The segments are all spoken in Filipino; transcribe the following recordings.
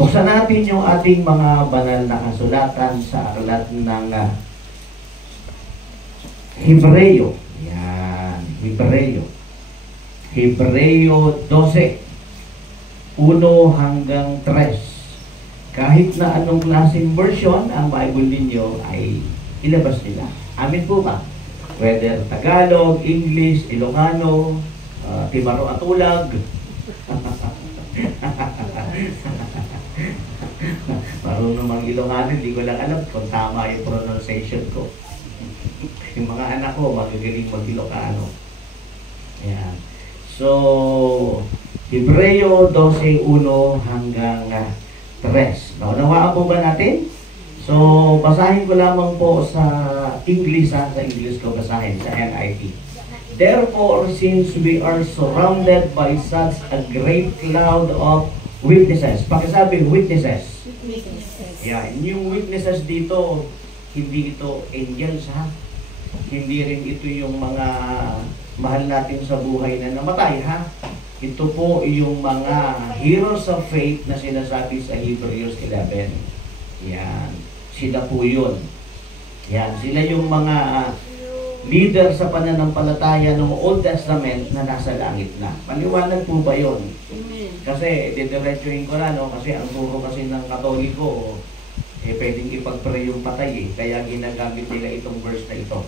Buksan natin yung ating mga banal na kasulatan sa aklat ng Hebreo. Yan, Hebreo. Hebreo 12, 1 hanggang 3. Kahit na anong klaseng version ang Bible ninyo ay ilabas nila. Amin po ba? Whether Tagalog, English, Ilocano, Timaro at Ulag. Marunong mang Ilocano, hindi ko lang alam kung tama yung pronunciation ko. Yung mga anak ko, magagaling mag-Ilocano. Ayan. So, Hebreo 12, 1 hanggang 3. Naunawaan po ba natin? So, basahin ko lamang po sa English, sa English ko basahin, sa NIV. Therefore, since we are surrounded by such a great cloud of witnesses. Pakisabi, witnesses. Yeah, yung witnesses dito, hindi ito angels ha. Hindi rin ito yung mga mahal natin sa buhay na namatay ha. Ito po yung mga heroes of faith na sinasabi sa Hebrews 11. Yan, sila po yun. Yan, sila yung mga leader sa pananampalataya ng Old Testament na nasa langit na. Paliwanag po ba yun? Kasi, didiretsuhin ko na, no? Kasi ang turo kasi ng Katoliko, pwedeng ipag-pray yung patay Kaya ginagamit nila itong verse na ito.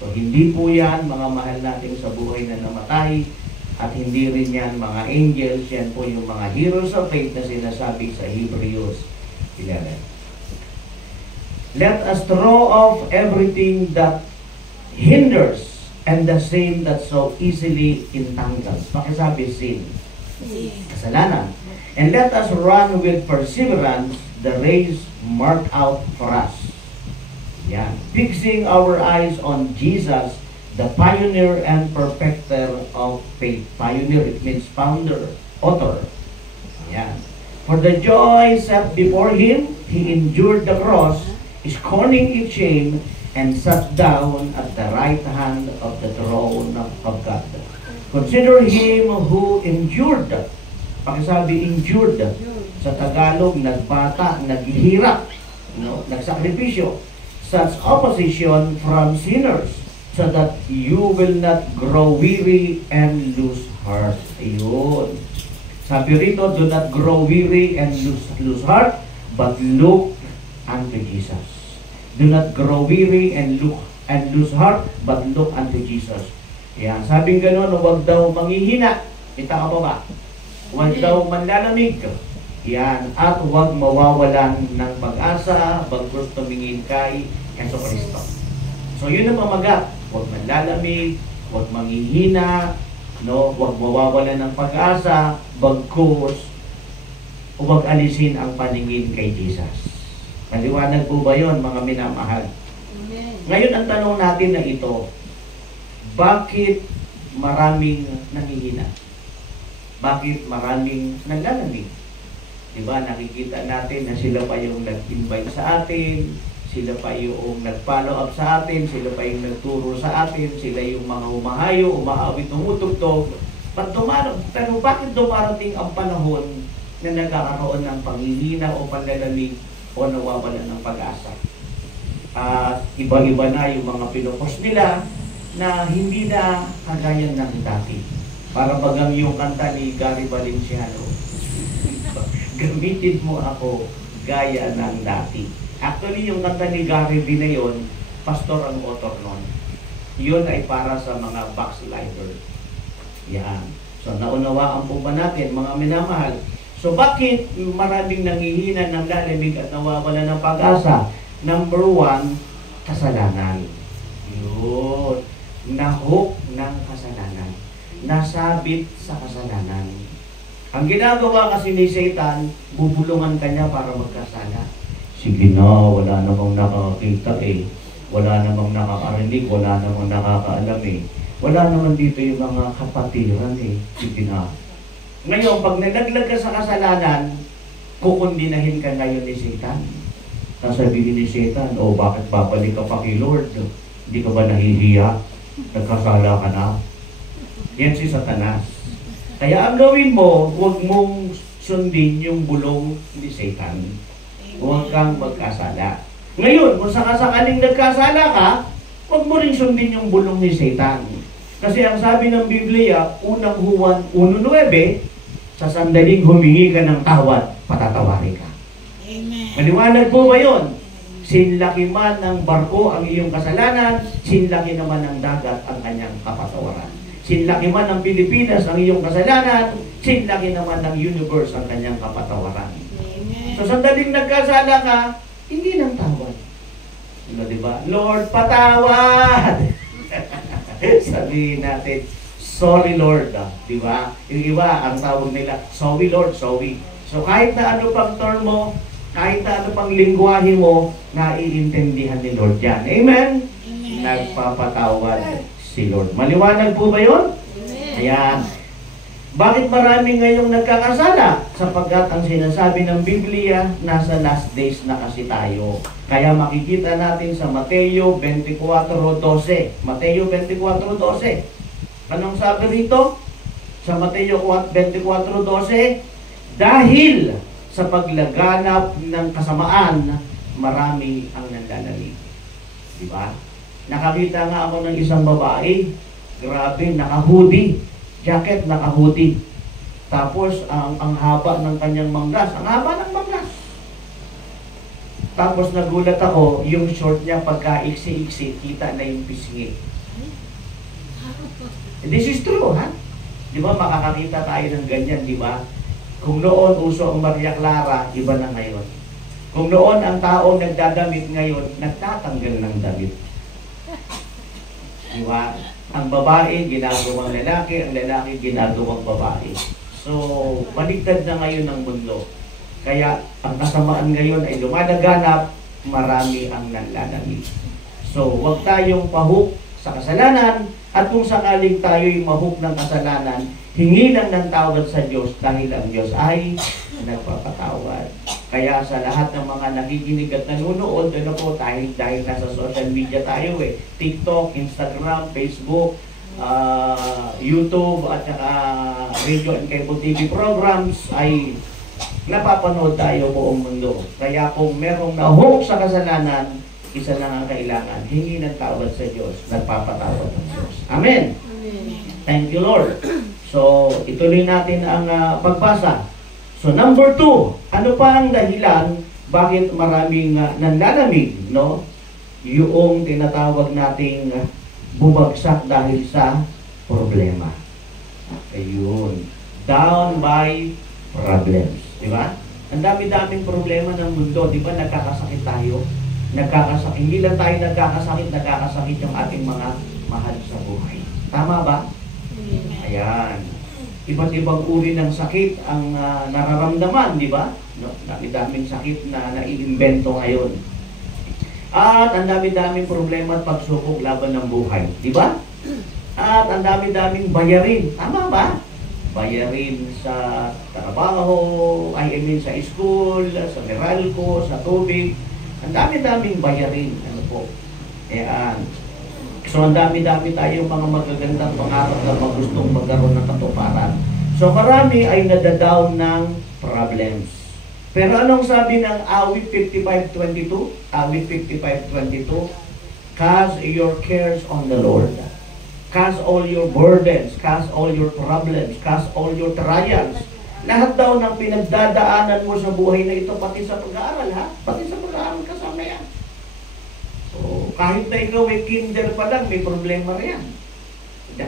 So, hindi po yan mga mahal natin sa buhay na namatay, at hindi rin yan mga angels, yan po yung mga heroes of faith na sinasabi sa Hebrews 11. Let us throw off everything that hinders and the sin that so easily entangles. Pakisabi, sin. Kasalanan. And let us run with perseverance the race marked out for us. Yan. Fixing our eyes on Jesus, the pioneer and perfecter of faith. Pioneer, it means founder, author. Yan. For the joy set before him, he endured the cross, scorning its shame, and sat down at the right hand of the throne of God. Consider him who endured. Pakisabi, endured. Sa Tagalog, nagbata, naghihirap, no? Nagsakripisyo. Such opposition from sinners, so that you will not grow weary and lose heart. Ayun. Sabi rito, do not grow weary and lose heart, but look unto Jesus. Do not grow weary and lose heart, but look unto Jesus. Yan. Sabing gano'n, huwag daw manghihina. Kita ka pa ba? Huwag daw manlalamig. Yan. At huwag mawawalan ng pag-asa, bagkus tumingin kay Yesu Cristo. So yun ang pamagat. Huwag manlalamig, huwag manghihina, no? Huwag mawawalan ng pag-asa, bagkus huwag alisin ang paningin kay Jesus. Maliwanag po ba yun, mga minamahal? Amen. Ngayon, ang tanong natin na ito, bakit maraming nanghihina? Bakit maraming naglalamig? Diba, nakikita natin na sila pa yung nag-invite sa atin, sila pa yung nag-follow up sa atin, sila pa yung nagturo sa atin, sila yung mga humahayo, umaawit, tumutugtog. Pero bakit dumarating ang panahon na nagkakaroon ng panghihina o panlalamig o nawawalan ng pag-asa? Iba-iba na yung mga pinupos nila na hindi na kagaya ng dati. Para bagang yung kanta ni Gary Valenciano, gamitin mo ako gaya ng dati. Actually, yung kanta ni Gary V na yun, pastor ang author nun. Yun ay para sa mga backslider. Yan. So, naunawaan po ba natin, mga minamahal? So, bakit maraming nanghihina ng lalamig at nawawala ng pag-asa? Number 1, kasalanan. Yun. Nahook ng kasalanan. Nasabit sa kasalanan. Ang ginagawa kasi ni Satan, bubulungan kanya para magkasala. Sige na, wala namang nakakita Wala namang nakakarinig, wala namang nakakaalam Wala naman dito yung mga kapatiran Sige na. Ngayon, pag nalaglag ka sa kasalanan, kukundinahin ka ngayon ni Satan. Sasabihin ni Satan, bakit babalik ka pa kay Lord? Hindi ka ba nahihiya? Nagkasala ka na? Yan si Satanas. Kaya ang gawin mo, huwag mong sundin yung bulong ni Satan. Huwag kang magkasala. Ngayon, kung sakasakaling nagkasala ka, huwag mo rin sundin yung bulong ni Satan. Kasi ang sabi ng Biblia, unang Juan 1:9, sa sandaling humingi ka ng tawad, patatawarin ka. Amen. Maliwanag po ba yun? Sinlaki man ng barko ang iyong kasalanan, sinlaki naman ng dagat ang kanyang kapatawaran. Sinlaki man ng Pilipinas ang iyong kasalanan, sinlaki naman ng universe ang kanyang kapatawaran. Amen. So sandaling nagkasala ka, hindi ng tawad. Diba, diba? Lord, patawad! Sabihin natin, sorry Lord, diba? Yung iba, ang tawag nila, sorry Lord, sorry. So kahit na ano pang term mo, kahit na ano pang lingwahe mo, naiintindihan ni Lord yan. Amen? Amen. Nagpapatawad si Lord. Maliwanag po ba yun? Amen. Ayan. Bakit marami ngayong nagkakasala? Sapagkat ang sinasabi ng Biblia, nasa last days na kasi tayo. Kaya makikita natin sa Mateo 24:12. Mateo 24:12. Anong sabi rito? Sa Mateo 24:12, dahil sa paglaganap ng kasamaan, marami ang nanlalamig. Diba? Nakakita nga ako ng isang babae, grabe, naka-hoodie, jacket, naka-hoodie. Tapos, ang haba ng kanyang manggas, ang haba ng manggas. Tapos nagulat ako, yung short niya pagka-iksi-iksi, kita na yung pisngi. This is true, ha? Di ba, makakakita tayo ng ganyan, di ba? Kung noon uso ang Maria Clara, iba na ngayon. Kung noon ang taong nagdadamit ngayon, nagtatanggal ng damit. Di ba? Ang babae, ginagawang lalaki, ang lalaki, ginagawang babae. So, baligtad na ngayon ang mundo. Kaya, ang kasamaan ngayon ay lumalaganap, marami ang nanlalamig. So, huwag tayong pahuk sa kasalanan, at kung sakaling tayo'y mahuk ng kasalanan, hingi lang ng tawad sa Diyos dahil ang Diyos ay nagpapatawad. Kaya sa lahat ng mga nakikinig at nanonood, ano po, dahil nasa social media tayo TikTok, Instagram, Facebook, YouTube, at saka radio and cable TV programs ay napapanood tayo buong mundo. Kaya kung merong nahuk sa kasalanan, isa lang ang kailangan, hingi ng tawad sa Diyos, nagpapatawad ng Diyos. Amen. Amen. Thank you, Lord. So, ituloy natin ang pagbasa. So, number 2, ano pa ang dahilan bakit maraming nanlalamig, no? Yung tinatawag nating bumagsak dahil sa problema. Ayun. Down by problems. Di ba? Ang dami-daming problema ng mundo. Di ba? Nagkakasakit tayo. Hindi lang tayo nagkakasakit yung ating mga mahal sa buhay. Tama ba? Ayan. Iba't ibang uri ng sakit ang nararamdaman, di ba? No, dami-daming sakit na naiimbento ngayon. At ang dami-daming problema at pagsubok laban ng buhay, di ba? At ang dami-daming bayarin, tama ba? Bayarin sa trabaho, sa school, sa Meralco, sa tubig. Ang dami-daming bayarin, ano po. Ayan. So, ang dami-dami tayong mga magagandang pangarap na gustong magkaroon ng katuparan. So, marami ay nadadown ng problems. Pero anong sabi ng Awit 55:22? Awit 55:22, cast your cares on the Lord. Cast all your burdens, cast all your problems, cast all your trials. Lahat daw ng pinagdadaanan mo sa buhay na ito, pati sa pag-aaral, ha? Pati sa pag-aaral kasama yan. So, kahit na ikaw ay kinder pa lang, may problema na yan.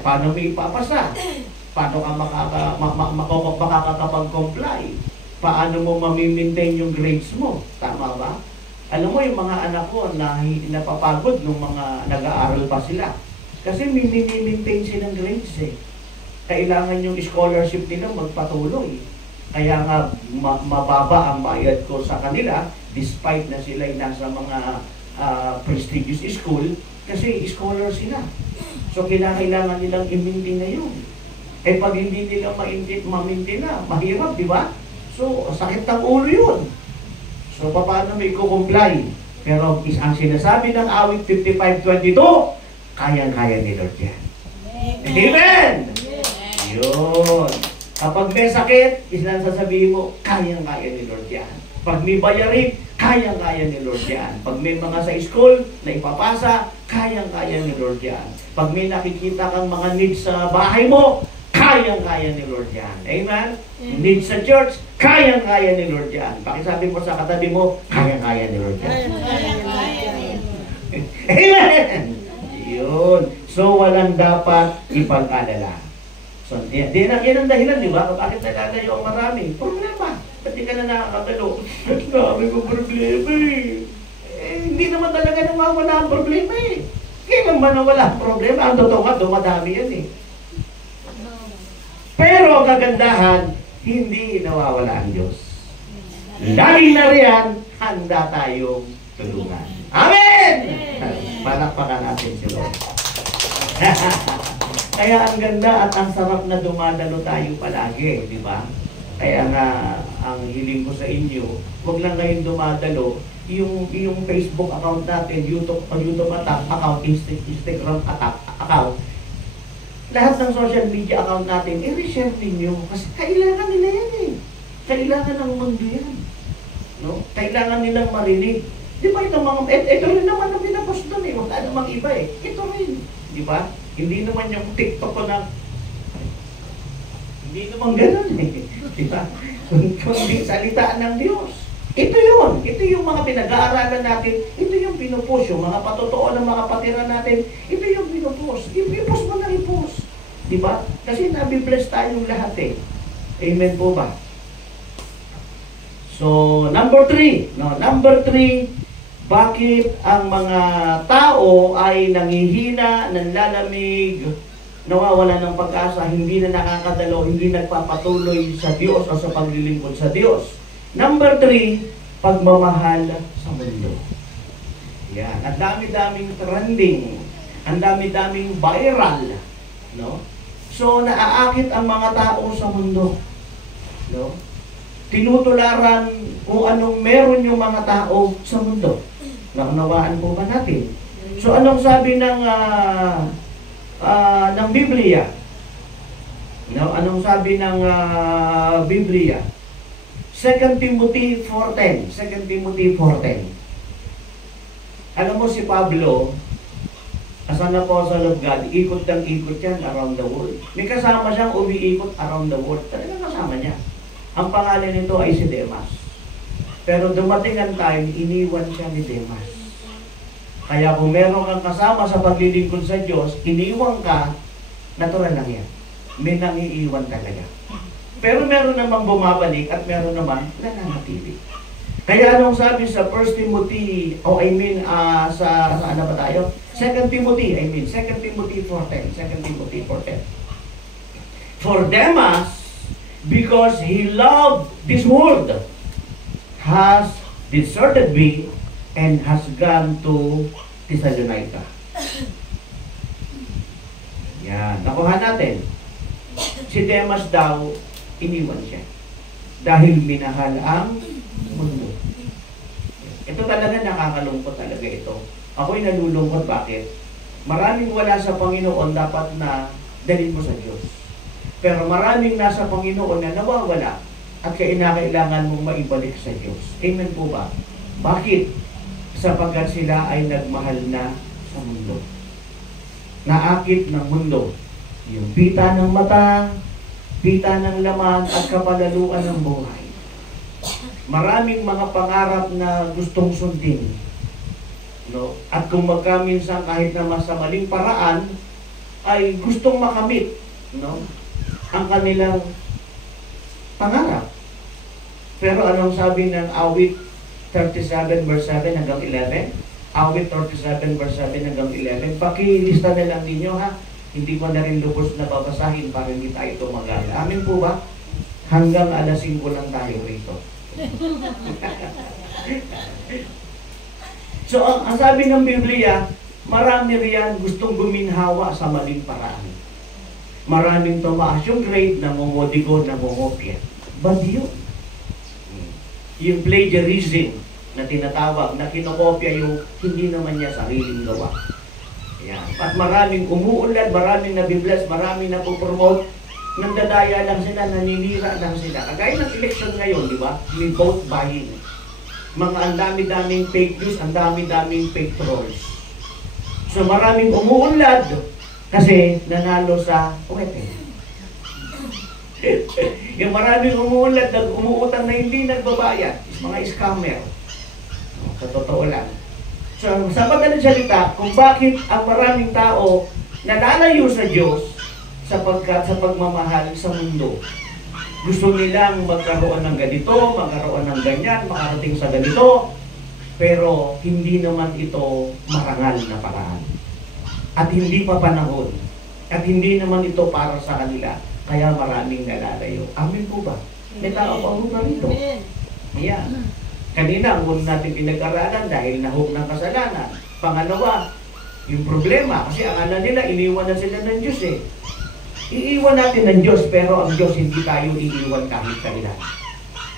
Paano mo ipapasa? Paano ka makakapag-comply? Paano mo mamimaintain yung grades mo? Tama ba? Alam mo, yung mga anak ko na napapagod nung mga nag-aaral pa sila. Kasi mimimaintain silang grades Kailangan yung scholarship nila magpatuloy. Kaya nga mababa ang bayad ko sa kanila despite na sila ay nasa mga prestigious school kasi scholar sila. So kailangan nilang i-maintain na yun. Eh pag hindi nila ma-maintain na, mahirap, di ba? So sakit ng ulo yun. So paano may i-comply? Pero ang sinasabi ng Awit 55:22, kayang-kaya ni Lord yan. Amen! Yun. Kapag may sakit, isang sasabihin mo, kayang-kaya ni Lord yan. Pag may bayarin, kayang-kaya ni Lord yan. Pag may mga sa school na ipapasa, kayang-kaya ni Lord yan. Pag may nakikita kang mga needs sa bahay mo, kayang-kaya ni Lord yan. Amen? Needs sa church, kayang-kaya ni Lord yan. Pakisabi mo sa katabi mo, kayang-kaya ni Lord yan. Amen! Yun. So, walang dapat ipag-alala. So, yan ang dahilan, di ba? Bakit nalalayo ang marami? Problema. Ba't di ka na nakakatalo? Dami ko problema eh. Hindi naman talaga nawawala ang problema eh. Kailan ba nawala ang problema? Ang totoo nga, dumadami yan eh. Pero ang kagandahan, hindi nawawala ang Diyos. Lagi na riyan, handa tayong tulungan. Amen! Palakpakan natin si Lord. Kaya ang ganda at ang sarap na dumadalo tayo palagi, di ba? Kaya nga, ang hiling ko sa inyo, huwag lang kayong dumadalo, yung Facebook account natin, YouTube account, Instagram account, lahat ng social media account natin, i-reshare ninyo. Kasi kailangan nila yan eh. Kailangan ng mundo yan. No? Kailangan nilang marinig. Di ba itong mga, ito rin naman ang pinapost doon eh. Wala namang iba eh. Ito rin. Di ba? Hindi naman yung TikTok ko na, hindi naman ganun eh. Di ba? Kundi salitaan ng Diyos. Ito yun. Ito yung mga pinag-aaralan natin. Ito yung pinupush. Yung mga patotoo ng mga patira natin. Ito yung pinupush. I-post mo na i-post. Diba? Kasi nabibless tayong lahat eh. Amen po ba? So, number 3. No? Number 3, bakit ang mga tao ay nangihina, nanlalamig, nawawala ng pag-asa, hindi na nakakadalo, hindi nagpapatuloy sa Diyos o sa paglilingkod sa Diyos? Number 3, pagmamahal sa mundo. Yan. Ang dami-daming trending. Ang dami-daming viral. No? So, naaakit ang mga tao sa mundo. No? Tinutularan kung anong meron yung mga tao sa mundo. Naunawaan po ba natin? So, anong sabi ng Biblia? No? Anong sabi ng Biblia? 2 Timothy 4:10. 2 Timothy 4:10. Alam mo si Pablo, as an apostle of God, ikot ng ikot yan around the world. May kasama siyang umiikot around the world. Talagang kasama niya. Ang pangalan nito ay si Demas. Pero dumating ang time, iniwan siya ni Demas. Kaya kung meron kang kasama sa paglilingkod sa Diyos, iniwan ka, natural lang yan. May nangiiwan talaga. Pero meron namang bumabalik at meron naman nananatili. Kaya anong sabi sa 1 Timothy, sa ano ba tayo? 2 Timothy 4:10. 2 Timothy 4:10. For Demas, because he loved this world, has deserted me and has gone to Thessalonica. Yan. Nakuha natin. Si Demas daw, iniwan siya. Dahil minahal ang mundo. Ito talaga nakakalungkot talaga ito. Ako'y nalulungkot. Bakit? Maraming wala sa Panginoon dapat na dalhin mo sa Diyos. Pero maraming nasa Panginoon na nawawala at kailangan mong maibalik sa Diyos. Amen po ba? Bakit? Sapagkat sila ay nagmahal na sa mundo. Naakit ng mundo. Yung pita ng mata, pita ng laman at kapalaluan ng buhay. Maraming mga pangarap na gustong sundin. No? At kung magkaminsan kahit naman sa maling paraan, ay gustong makamit, no? Ang kanilang pangarap. Pero anong sabi ng Awit 37 verse 7 hanggang 11? Awit 37 verse 7 hanggang 11. Pakilista na lang ninyo ha. Hindi ko na rin lubos na babasahin para hindi tayo tumagal. Amin po ba? Hanggang alas 5 lang tayo rito. So, ang sabi ng Biblia, marami riyan gustong guminhawa sa maling paraan. Maraming tumaas yung grade na mumodigo, na mumopya. Bad yun. Yung plagiarism na tinatawag, na kinokopya yung hindi naman niya sariling gawa. Yan. At maraming umuulad, maraming nabibless, maraming napopromote, nandadaya lang sila, naninira lang sila. Kagaya ng election ngayon, di ba? May vote buying. Mga ang dami-daming fake news, ang dami-daming fake trolls. So maraming umuunlad kasi nanalo sa wete. Yung maraming umuunlad, umuutang na hindi nagbabayad, mga scammer. Sa totoo lang. So sa madaling salita, kung bakit ang maraming tao nalalayo sa Diyos sapagkat sa pagmamahal sa mundo. Gusto nilang magkaroon ng ganito, magkaroon ng ganyan, makarating sa ganito, pero hindi naman ito marangal na paraan. At hindi pa panahon. At hindi naman ito para sa kanila. Kaya maraming nalalayo. Amin po ba? May tao pa po ba rito? Ayan. Kanina, ang una natin pinag-aralan dahil nahog ng kasalanan. Pangalawa, yung problema. Kasi ang ala nila, iniwan na sila ng Diyos eh. Iiwan natin ng Diyos, pero ang Diyos hindi tayo iiwan kahit kailan.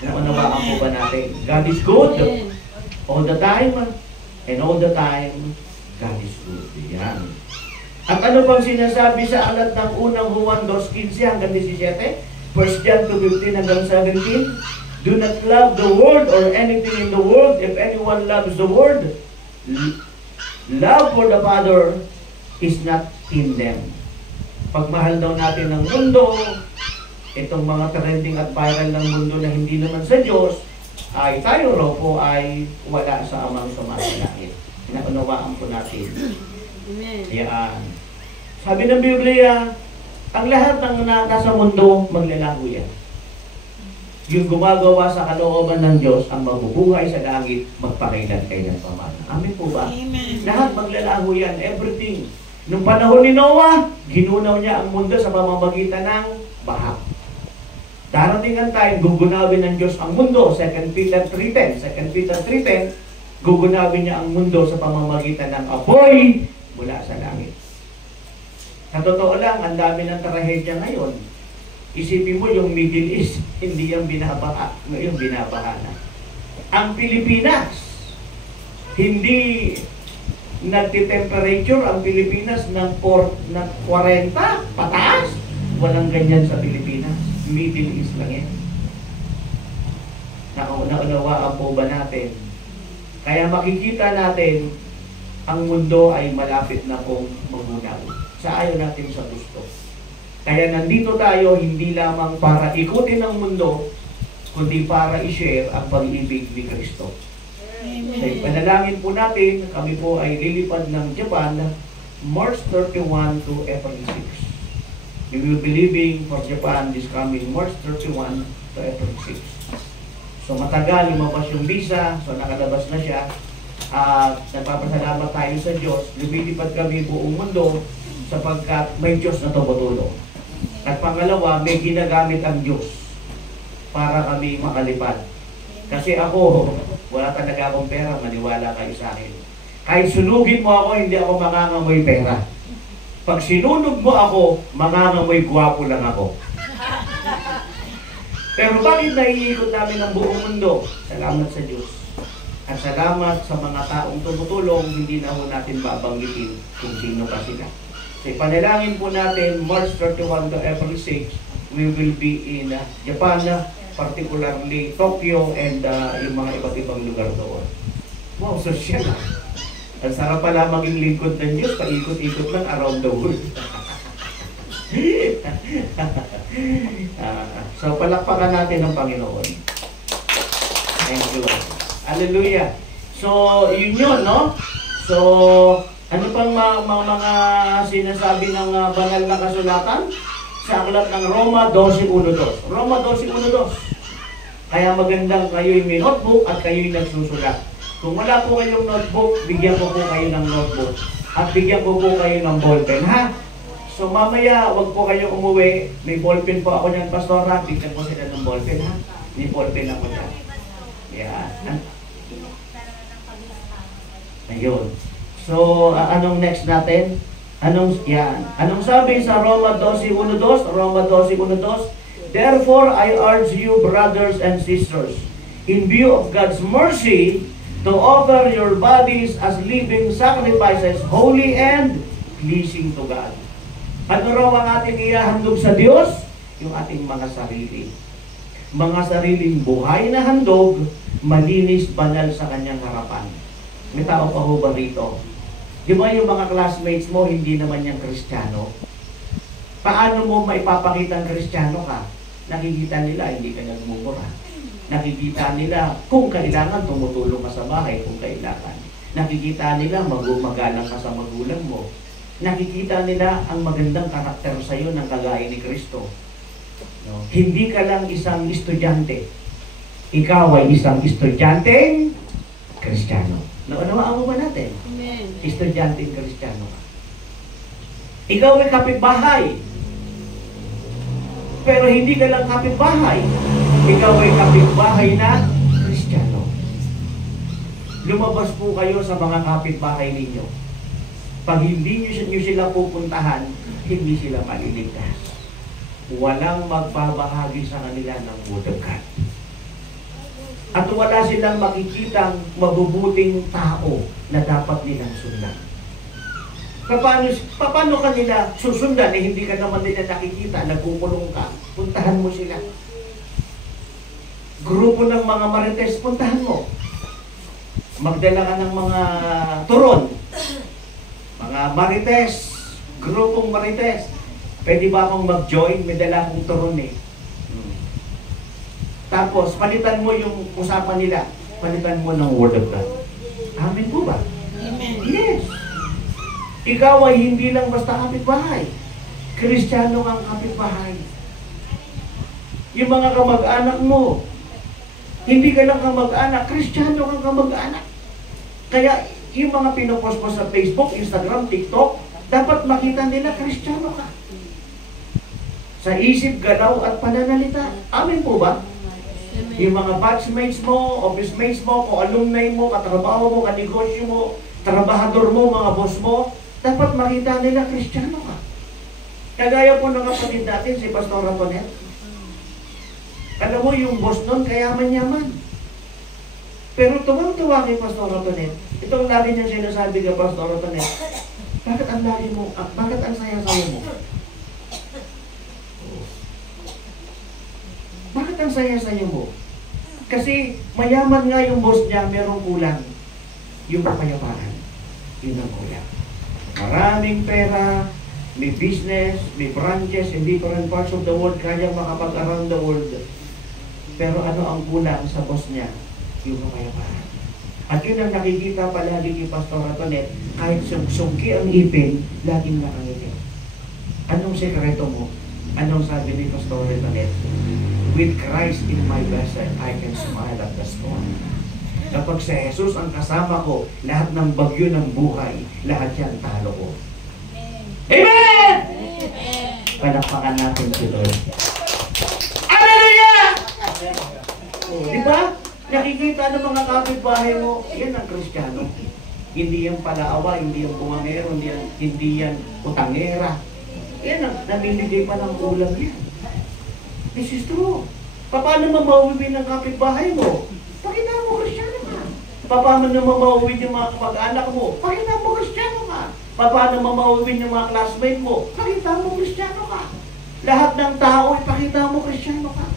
Naunawaan po ba natin? God is good all the time, and all the time, God is good. Yan. At ano pang sinasabi sa aklat ng unang Juan 2:15 hanggang 17? 1 John 2:15 hanggang 17? Do not love the world or anything in the world. If anyone loves the world, love for the Father is not in them. Pagmahal daw natin ng mundo, itong mga trending at viral ng mundo na hindi naman sa Diyos, ay tayo raw po ay wala sa amang sumasalangit. Naunawaan po natin. Amen. Yan. Sabi ng Biblia, ang lahat ng nasa mundo, maglalaho yan. Yung gumagawa sa kalooban ng Diyos, ang mabubuhay sa langit, magpakailan-kailan pa man. Amen po ba? Amen. Lahat maglalaho yan, everything. Nung panahon ni Noah, ginunaw niya ang mundo sa pamamagitan ng baha. Darating ang time, gugunawin ng Diyos ang mundo, 2 Peter 3:10. 2 Peter 3:10, gugunawin niya ang mundo sa pamamagitan ng apoy mula sa langit. Sa totoo lang, ang dami ng trahedya ngayon. Isipin mo yung Middle East, hindi yung binabaha, ngayon binabaha na. Ang Pilipinas, hindi nagti-temperature ang Pilipinas ng 40 pataas. Walang ganyan sa Pilipinas. Middle East lang yan. Naunawaan po ba natin? Kaya makikita natin ang mundo ay malapit na pong magunaw. Sa ayaw natin sa gusto. Kaya nandito tayo hindi lamang para ikutin ang mundo, kundi para i-share ang pag-ibig ni Kristo. Sa ipanalangin po natin, kami po ay lilipad ng Japan March 31 to April 6. We will be leaving for Japan this coming March 31 to April 6. So matagal lumabas yung visa, so nakalabas na siya. At nagpapasalamat tayo sa Diyos, lumilipad kami buong mundo sapagkat may Diyos na tumutulong. At pangalawa, may ginagamit ang Diyos para kami makalipad. Kasi ako, wala talaga akong pera, maniwala kayo sa akin. Kahit sunugin mo ako, hindi ako mangangamoy pera. Pag sinunog mo ako, mangangamoy gwapo lang ako. Pero bakit naiikot namin ang buong mundo? Salamat sa Diyos. At salamat sa mga taong tumutulong, hindi na ho natin babanggitin kung sino pa sila. So ipanalangin po natin, March 31 to April 6, we will be in Japan, particularly Tokyo and yung mga iba't ibang lugar doon. Wow, social na. Ang sarap pala maging lingkod ng Diyos, paikot-ikot lang around the world. So palakpakan natin ang Panginoon. Thank you. Hallelujah. So yun yun, no? So ano pang mga sinasabi ng banal na kasulatan? Sa aklat ng Roma 12:1-2. Roma 12:1-2. Kaya magandang kayo'y may notebook at kayo'y nagsusulat. Kung wala po kayong notebook, bigyan ko po kayo ng notebook. At bigyan ko po kayo ng ballpen, ha? So mamaya, wag po kayo umuwi. May ballpen po ako niyan, Pastora. Bigyan ko sila ng ballpen, ha? May ballpen ako niyan. Yan. Ayun. So, anong next natin? Anong sabi sa Roma 12:1-2? Roma 12:1-2. Therefore, I urge you, brothers and sisters, in view of God's mercy, to offer your bodies as living sacrifices, holy and pleasing to God. Ano raw ang ating ihahandog sa Diyos? yung ating mga sarili. Mga sariling buhay na handog, malinis, banal sa kanyang harapan. May tao pa ho ba rito? Di ba yung mga classmates mo, hindi naman yung Kristiyano? Paano mo maipapakita ang Kristiyano ka? Nakikita nila, hindi ka nagmumura. Nakikita nila, kung kailangan, tumutulong ka sa bahay kung kailangan. Nakikita nila, magalang ka sa magulang mo. Nakikita nila ang magandang karakter sa iyo ng kagaya ni Kristo. No? Hindi ka lang isang estudyante. Ikaw ay isang estudyanteng Kristiyano. Naunawaan mo ba natin? Amen. Estudyanteng Kristiyano ka. Ikaw ay kapitbahay. Pero hindi ka lang kapitbahay. Ikaw ay kapitbahay na Kristiyano. Lumabas po kayo sa mga kapitbahay ninyo. Pag hindi nyo sila pupuntahan, hindi sila maliligtas. Walang magbabahagi sa kanila ng Word of God. At wala silang makikitang mabubuting tao na dapat nilang sundan. Paano kanila susundan eh hindi ka naman nila nakikita, nagkukulong ka? Puntahan mo sila. Grupo ng mga marites, puntahan mo. Magdala ka ng mga turon. Mga marites, grupong marites. Pwede ba akong mag-join? May dala akong turon eh. Tapos, palitan mo yung usapan nila. Palitan mo ng Word of God. Amen po ba? Amen. Yes. Ikaw ay hindi lang basta kapitbahay. Kristiyano kang kapitbahay. Yung mga kamag-anak mo, hindi ka lang kamag-anak, Kristiyano kang kamag-anak. Kaya, yung mga pinopost mo sa Facebook, Instagram, TikTok, dapat makita nila Kristiyano ka. Sa isip, galaw at pananalita. Amen po ba? Amen. Yung mga batchmates mo, office mates mo, o alumni mo, katrabaho mo, kanegosyo mo, trabahador mo, mga boss mo, dapat makita nila Kristiyano ka. Kagaya po ng kapatid natin, si Pastor Antoinette. Alam mo, yung boss nun, kayaman-yaman. Pero tuwang-tuwa kay Pastor Antoinette. Itong lagi niya sinasabi kay Pastor Antoinette, bakit ang lagi mo, bakit ang saya-saya mo? Bakit ang saya-saya mo? Kasi mayaman nga yung boss niya, merong kulang. Yung kapayapaan. Yun ang kulang. Maraming pera, may business, may branches in different parts of the world, kaya makapag-around the world. Pero ano ang kulang sa boss niya? Yung kapayapaan. At yun ang nakikita palagi kay Pastor Antoinette, kahit sungki ang ipin, laging nakangiti. Anong sekreto mo? Anong sabi ni Pastor Antoinette? With Christ in my vessel, I can smile at the storm. Kapag si Jesus ang kasama ko, lahat ng bagyo ng buhay, lahat yan talo ko. Amen! Amen. Palakpakan natin si Lord. Hallelujah! Di ba? Nakikita ng mga kapitbahay mo, yan ang Kristiyano. Hindi yan palaawa, hindi yan bungangero, hindi yan utangera. Yan ang namimigay pa ng ulam yan. This is true. Paano mamawibin ng kapitbahay mo? Pakita mo Kristiyano ka. Paano mamawibin yung mga kapag-anak mo? Pakita mo Kristiyano ka. Paano mamawibin yung mga classmate mo? Pakita mo Kristiyano ka. Lahat ng tao, ipakita mo Kristiyano ka.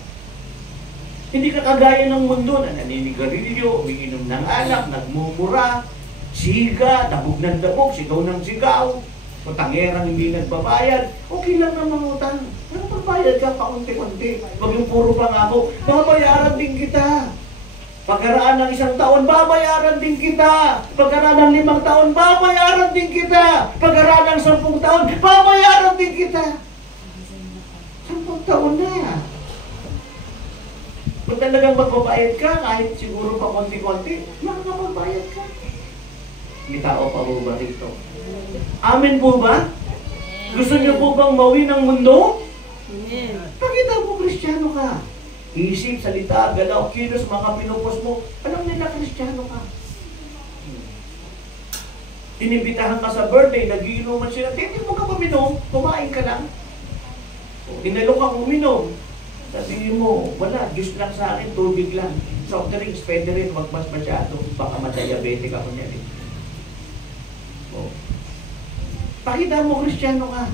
Hindi ka kagaya ng mundo na naninigarilyo, umiinom ng alak, nagmumura, siga, dabog ng dabog, sigaw ng sigaw, utangerang hindi nagbabayad. Okay lang naman utang. Pero magbayad ka paunti-unti. Huwag yung puro pangako, babayaran din kita. Pagkaraan ng 1 taon, babayaran din kita. Pagkaraan ng 5 taon, babayaran din kita. Pagkaraan ng 10 taon, babayaran din kita. 10 taon na. Kung talagang magbabayad ka, kahit siguro pa konti-konti, makakapagbayad ka. May tao pa po ba rito? Amen po ba? Gusto niyo po bang mawi ng mundo? Amen. Pakita mo Kristiyano ka. Isip, salita, galaw, kilos, mga pinupos mo. Alam nila Kristiyano ka. Inibitahan ka sa birthday, nagiinuman sila. Hindi mo ka uminom, kumain ka lang. Inalok kang uminom. Sabihin mo, wala, Diyos lang sa akin, tubig lang. Soft drinks, pwede rin, wag mas masyado. Baka madiabetic ako niyan eh. Pakita mo Kristiyano ka.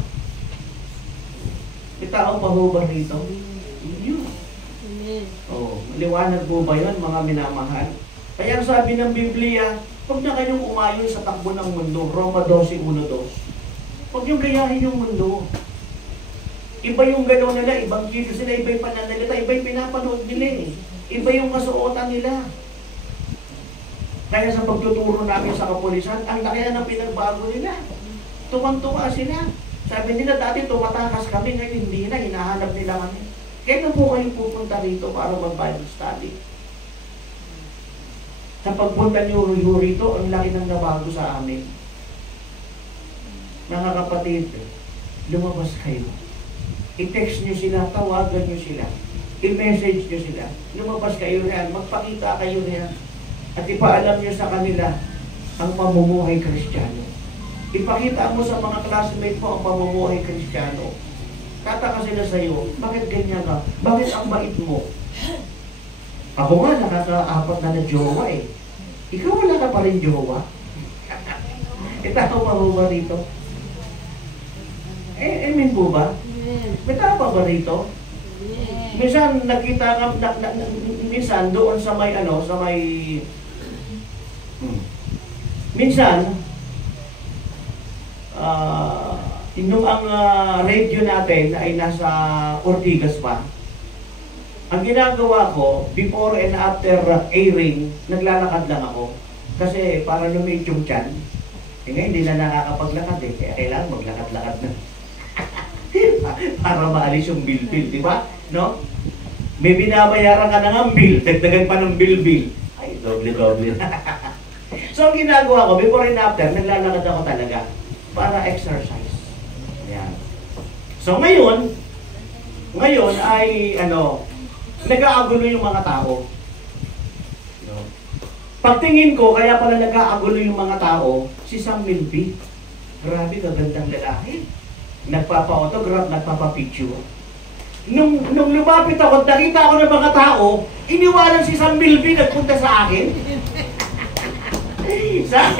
May tao pa ho ba rito? Yun. Amen. Oh, maliwanag po ba yun, mga minamahal? Kaya ang sabi ng Biblia, huwag na kayong umayon sa takbo ng mundo. Roma 12:1-2. Huwag niyong gayahin yung mundo. Iba yung gano'n nila, ibang kilos sila, iba yung pananalita, iba yung pinapanood nila eh. Iba yung kasuotan nila. Kaya sa pagtuturo namin sa kapulisan, ang laki na ng pinagbago nila. Tuwang-tuwa sila. Sabi nila dati tumatakas kami, ngayon hindi na, hinahanap nila kami. Kailan po kayo pupunta rito para mag-Bible study? Sa pagpunta niyo rito, ang laki ng nabago sa amin. Mga kapatid, lumabas kayo. I-text nyo sila, tawagan nyo sila. I-message nyo sila. Lumabas kayo riyan, magpakita kayo riyan. At ipaalam nyo sa kanila ang pamumuhay Kristiyano. Ipakita mo sa mga classmate mo ang pamumuhay Kristiyano. Tataka sila sa iyo, bakit ganyan ka? Bakit ang bait mo? Ako nga, nakaka-4 na jowa eh. Ikaw wala ka pa rin jowa? Itaw pa ba rito? Amen po ba? Amen. May tao pa ba rito? Amen. Minsan nakita ka, minsan doon sa may minsan, nung ang radio natin ay nasa Ortigas pa, ang ginagawa ko, before and after airing, naglalakad lang ako. Kasi para lumit yung tiyan. Eh ngayon, hindi na nakakapaglakad eh. Kaya kailangan maglakad-lakad na. Para maalis yung bill-bill, di ba? No? May binabayaran ka na ng bill, dagdagan pa ng bill-bill. Ay, doble-doble. So, ang ginagawa ko, before and after, naglalakad ako talaga para exercise. Ayan. So, ngayon ay, nag-aagulo yung mga tao. No? Pagtingin ko, kaya pala nag-aagulo yung mga tao, si Sam Milby. Grabe, kagandang lalaki. Nagpapa-autograph, nagpapa-picture. Nung lumapit ako, nakita ako ng mga tao, iniwanan si Sam Milby, nagpunta sa akin. sa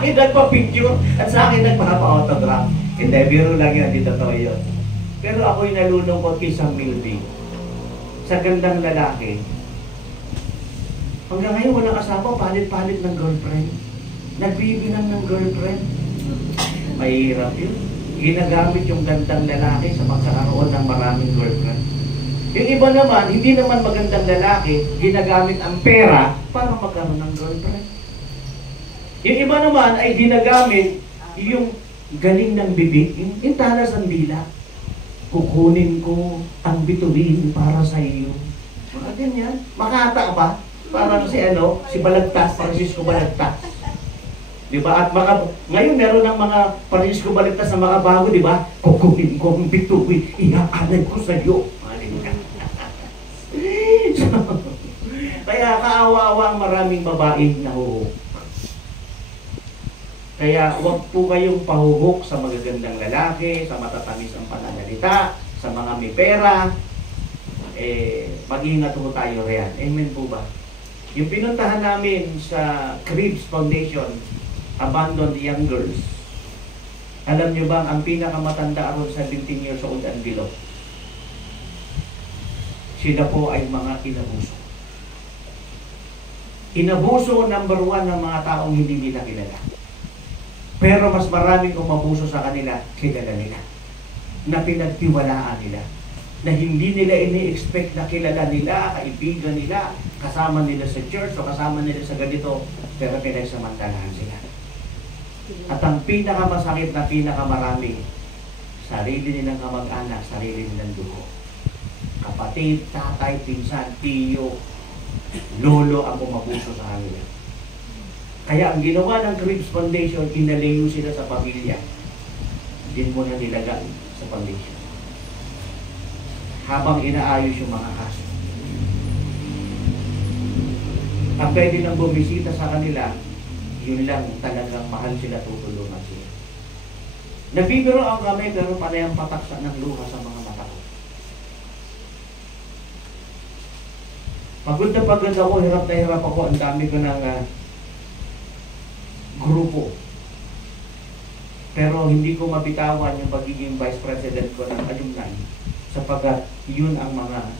akin nagpa-picture, at sa akin nagpapa-autograph. Hindi, biro lang yun, hindi totoo yun. Pero ako'y nalulungkot kay Sam Milby. Sa gandang lalaki. Hanggang ngayon walang asawa, palit-palit ng girlfriend. Nagbibilang ng girlfriend. Mahirap yun. Ginagamit yung gandang lalaki sa pagkakaroon ng maraming girlfriend. Yung iba naman, hindi naman magandang lalaki, ginagamit ang pera para magkaroon ng girlfriend. Yung iba naman ay ginagamit yung galing ng bibig, yung talas ng dila. Kukunin ko ang bituin para sa iyo. Mga ganyan. Makata ba? Parang si Balagtas, Francisco Balagtas. Di ba? At ngayon meron ng mga Francisco Balagtas na mga bago, di ba? Kukunin ko ang bituin, inaanan ko sa iyo. So, kaya kaawa-awa ang maraming babaeng nahuhok. Kaya huwag po kayong pahuhok sa magagandang lalaki, sa matatamis ang pananalita, sa mga may pera. Mag-iingat po tayo riyan. Amen po ba? Yung pinuntahan namin sa Cribs Foundation, Abandoned Young Girls, alam nyo ba ang pinakamatanda aron 17 years old and below? Sila po ay mga inabuso. Inabuso number 1 ng mga taong hindi nila kilala. Pero mas maraming umabuso sa kanila, kilala nila. Na pinagtiwalaan nila. Na hindi nila ini-expect na kilala nila, kaibigan nila, kasama nila sa church o kasama nila sa ganito, pero pinagsamantalahan sila. At ang pinakamasakit na pinakamarami, sarili nilang kamag-anak, sarili nilang dugo. Kapatid, tatay, pinsan, tiyo, lolo ang umabuso sa kanila. Kaya ang ginawa ng Cribs Foundation, inalayo sila sa pamilya. Din mo na nilagay sa foundation. Habang inaayos yung mga kaso. Ang pwede nang bumisita sa kanila, yun lang talagang mahal sila, tutulungan sila. Nabibiro ang kami, pero panayang pataksa ng luha sa mga mata ko. Pagod ako, hirap na hirap ako, ang dami ko ng grupo. Pero hindi ko mabitawan yung pagiging vice president ko ng alumni sapagkat yun ang mga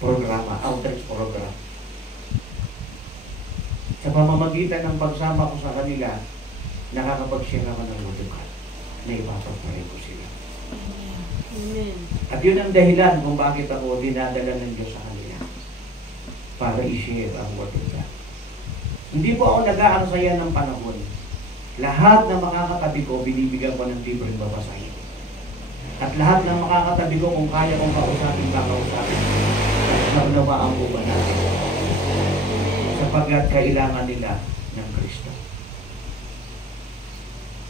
programa, outreach program. Sa pamamagitan ng pagsama ko sa kanila, nakakapag-share ako ng Word of God na ipapagparin ko sila. Amen. At yun ang dahilan kung bakit ako dinadala ng Diyos sa kanila para i-share ang Word of God. Hindi po ako nag-aansaya ng panahon. Lahat ng makakatabi ko, binibigyan ko ng libreng babasahin. At lahat ng makakatabi ko, kung kaya kong kausapin, kakausapin. Naunawaan po ba natin? Sapagkat kailangan nila ng Kristo.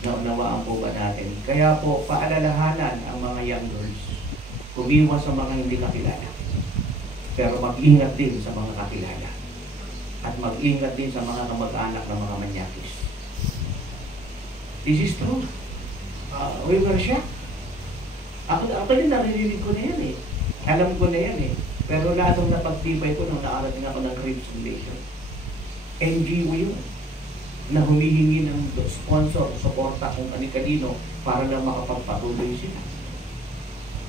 Naunawaan po ba natin? Kaya po, paalalahanan ang mga young girls. Kumiwas sa mga hindi kakilala. Pero mag-ingat din sa mga kakilala. At mag-ingat din sa mga kamag-anak ng mga manyakis. This is true. We were shocked. Ako din naririnig ko na yan eh. Alam ko na yan eh. Pero lalong napagtibay ko nung nakarating ako ng Cribs Foundation. NGO yun. Na humihingi ng sponsor, suporta kung kani-kanino para lang makapagpatuloy sila.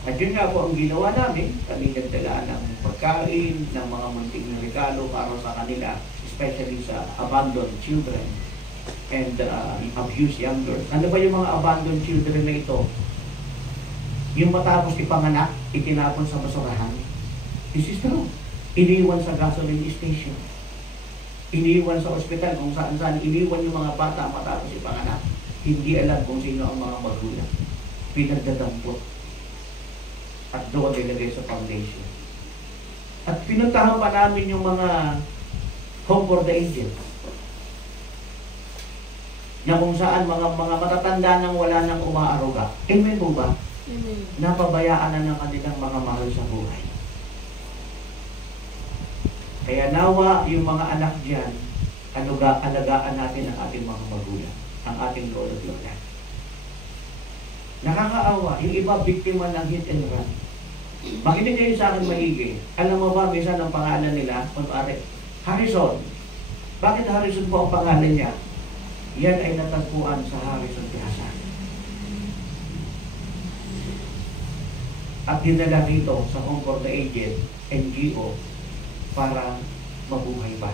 At yun nga po ang ginawa namin. Kami nagdalaan ng pagkain, ng mga munting na regalo para sa kanila, especially sa abandoned children and abused young girls. Ano ba yung mga abandoned children na ito? Yung matapos ipanganak, itinapon sa basurahan. This is true. Iniwan sa gasoline station. Iniwan sa ospital kung saan-saan. Iniwan yung mga bata matapos ipanganak. Hindi alam kung sino ang mga magulang. Pinagdadampot. At doon nilagay sa foundation. At pinuntahan pa namin yung mga home for the aged. Na kung saan mga matatanda nang wala nang umaaruga. Amen po ba? Amen. Napabayaan na ng kanilang mga mahal sa buhay. Kaya nawa yung mga anak dyan, alagaan natin ang ating mga magulang, ang ating lolo at lola. Nakakaawa, yung iba biktima ng hit and run. Makinig kayo sa akin maigi. Alam mo ba, minsan ang pangalan nila, kunwari, Harrison. Bakit Harrison po ang pangalan niya? Yan ay natagpuan sa Harrison Plaza. At dinala rito sa Home for the Aged, NGO, para mabuhay pa.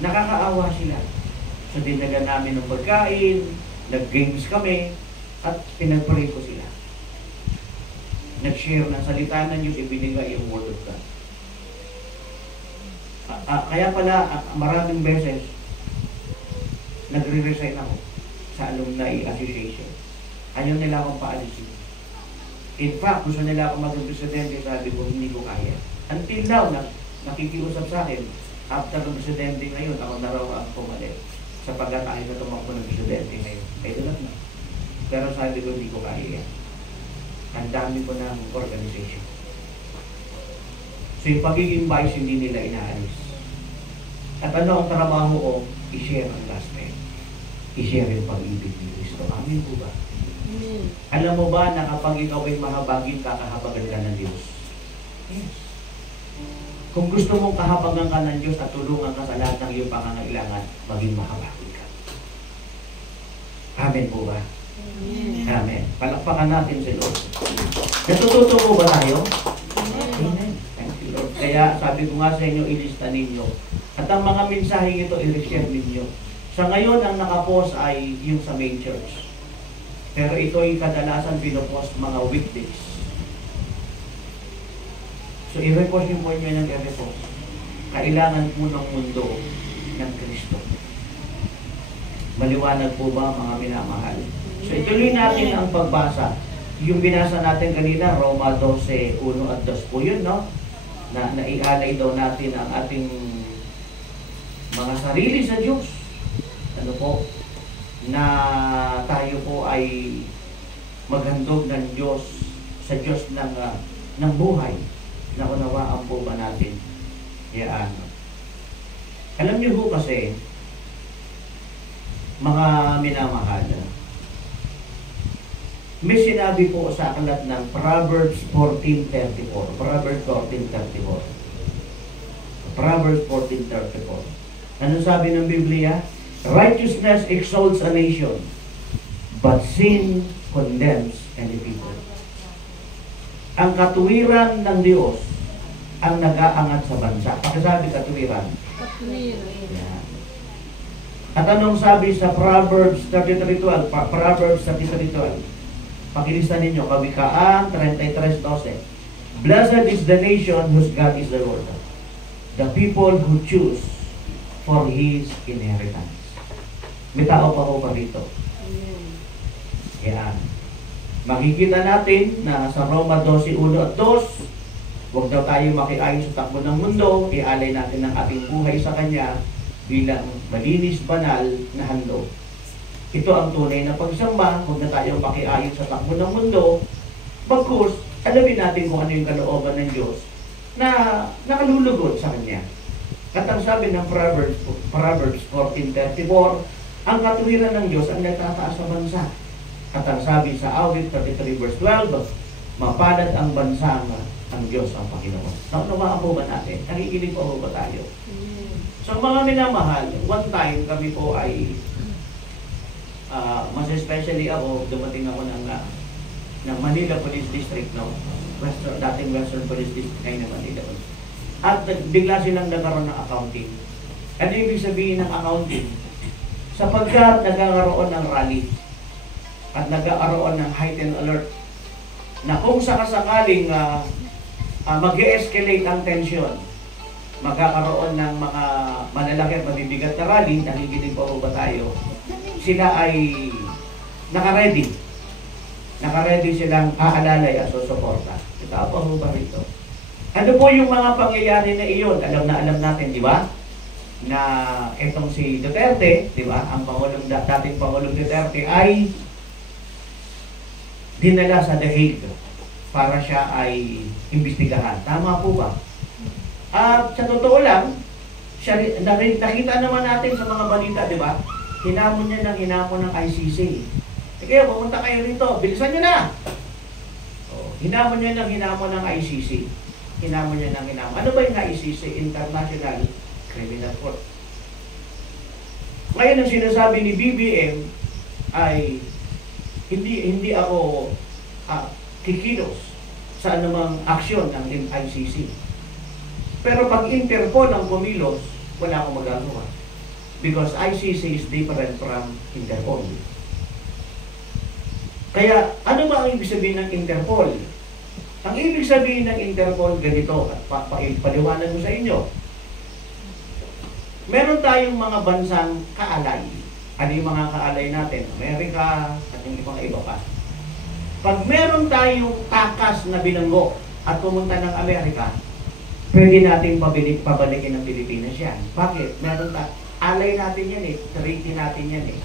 Nakakaawa sila. So dinala namin ng pagkain, nag-games kami, at pinag-pray ko sila. Nag-share ng salita ng Diyos, ibinigay yung Word of God. Kaya pala, maraming beses, nagre-resign ako sa Alumni Association. Ayaw nila akong paalisin. In fact, gusto nila akong maging presidente, sabi ko, hindi ko kaya. Until now, nakikiusap sa akin, after ng presidente ngayon, ako na raw ang pumalit. Sapagkat ayaw na tumakbo ng presidente ngayon. Ay, doon na. Pero sabi ko, hindi ko kaya yan. Ang dami ko ng organization. So yung pagiging vice, hindi nila inaalis. At ano ang trabaho ko? I-share ang gospel. I-share yung pag-ibig ni Kristo. Amin po ba? Amen. Alam mo ba na kapag ikaw ay mahabagin, kakahabagan ka ng Diyos? Yes. Kung gusto mong kahabagan ka ng Diyos at tulungan ka sa lahat ng iyong pangangailangan, maging mahabagin ka. Amen po ba? Amen. Amen. Palakpakan natin si Lord. Natututo mo ba tayo? Amen. Thank you, Lord. Kaya sabi ko nga sa inyo, ilista ninyo. At ang mga mensaheng ito, i-share ninyo. Sa ngayon, ang nakapost ay yung sa main church. Pero ito ay kadalasan pinopost mga weekdays. So, i-repost yung po nyo ng i-repost. Kailangan po ng mundo ng Kristo. Maliwanag po ba mga minamahal? So, ituloy natin ang pagbasa. Yung binasa natin kanina, Roma 12:1 at 2 po yun, no? Na naialay daw natin ang ating mga sarili sa Diyos. Ano po? Na tayo po ay maghandog ng Diyos sa Diyos ng buhay. Naunawaan po ba natin? Yan. Alam niyo po kasi, mga minamahal, may sinabi po sa aklat ng Proverbs 14:34. Proverbs 14:34. Proverbs 14:34. Anong sabi ng Biblia? Righteousness exalts a nation, but sin condemns any people. Ang katuwiran ng Diyos ang nag-aangat sa bansa. Pakisabi katuwiran. Katwiran. Yan. At anong sabi sa Proverbs 33:12? Proverbs 33:12. Pakilisan ninyo, Kawikaan 33:12. Blessed is the nation whose God is the Lord, the people who choose for His inheritance. May tao pa ko pa rito. Amen. Yan. Makikita natin na sa Roma 12:1 at 2, huwag daw tayo makiayon sa takbo ng mundo, ialay natin ang ating buhay sa Kanya bilang malinis, banal na handog. Ito ang tunay na pagsamba, huwag na tayo makiayon sa takbo ng mundo, bagkus, alamin natin kung ano yung kalooban ng Diyos na nakalulugod sa Kanya. At ang sabi ng Proverbs 14:34, ang katuwiran ng Diyos ang nagtataas sa bansa. At ang sabi sa Awit 33:12, mapalad ang bansa ang Diyos ang Panginoon. Naunawaan po ba natin? Nakikinig po ba tayo? Amen. So mga minamahal, one time kami po ay, mas especially ako, dumating ako ng Manila Police District, no? Dating Western Police District ngayon ng Manila. At bigla silang nagkaroon ng accounting. Ano ibig sabihin ng accounting? Sapagkat nagkakaroon ng rally at nagkakaroon ng heightened alert na kung sakasakaling mag-e-escalate ang tension, magkakaroon ng mga malalaki at mabibigat na rally, nakikinig po ba tayo, sila ay naka-ready. Naka-ready silang aalalay at susuporta. Ito po ba rito? Ano po yung mga pangyayari na iyon? Alam na alam natin, di ba? Na itong si Duterte, di ba? Ang dating Pangulong Duterte ay dinala sa The Hague para siya ay imbestigahan. Tama po ba? At sa totoo lang, nakita naman natin sa mga balita, di ba? Hinamon niya ng ICC. Kaya pumunta kayo rito, bilisan niyo na! Hinamon niya ng ICC. Hinamon niya ng hinamon. Ano ba yung ICC? International Criminal Court. Ngayon ang sinasabi ni BBM ay hindi ako kikilos sa anumang aksyon ng ICC. Pero pag Interpol ang kumilos, wala akong magagawa. Because ICC is different from Interpol. Kaya, ano ba ang ibig sabihin ng Interpol? Ang ibig sabihin ng Interpol, ganito, at paliwanag ko sa inyo. Meron tayong mga bansang kaalay. Ano yung mga kaalay natin? Amerika, at yung ibang iba pa. Pag meron tayong takas na bilanggo at pumunta ng Amerika, pwede natin pabalikin ng Pilipinas yan. Bakit? Meron alay natin yan eh. Treaty natin yan eh.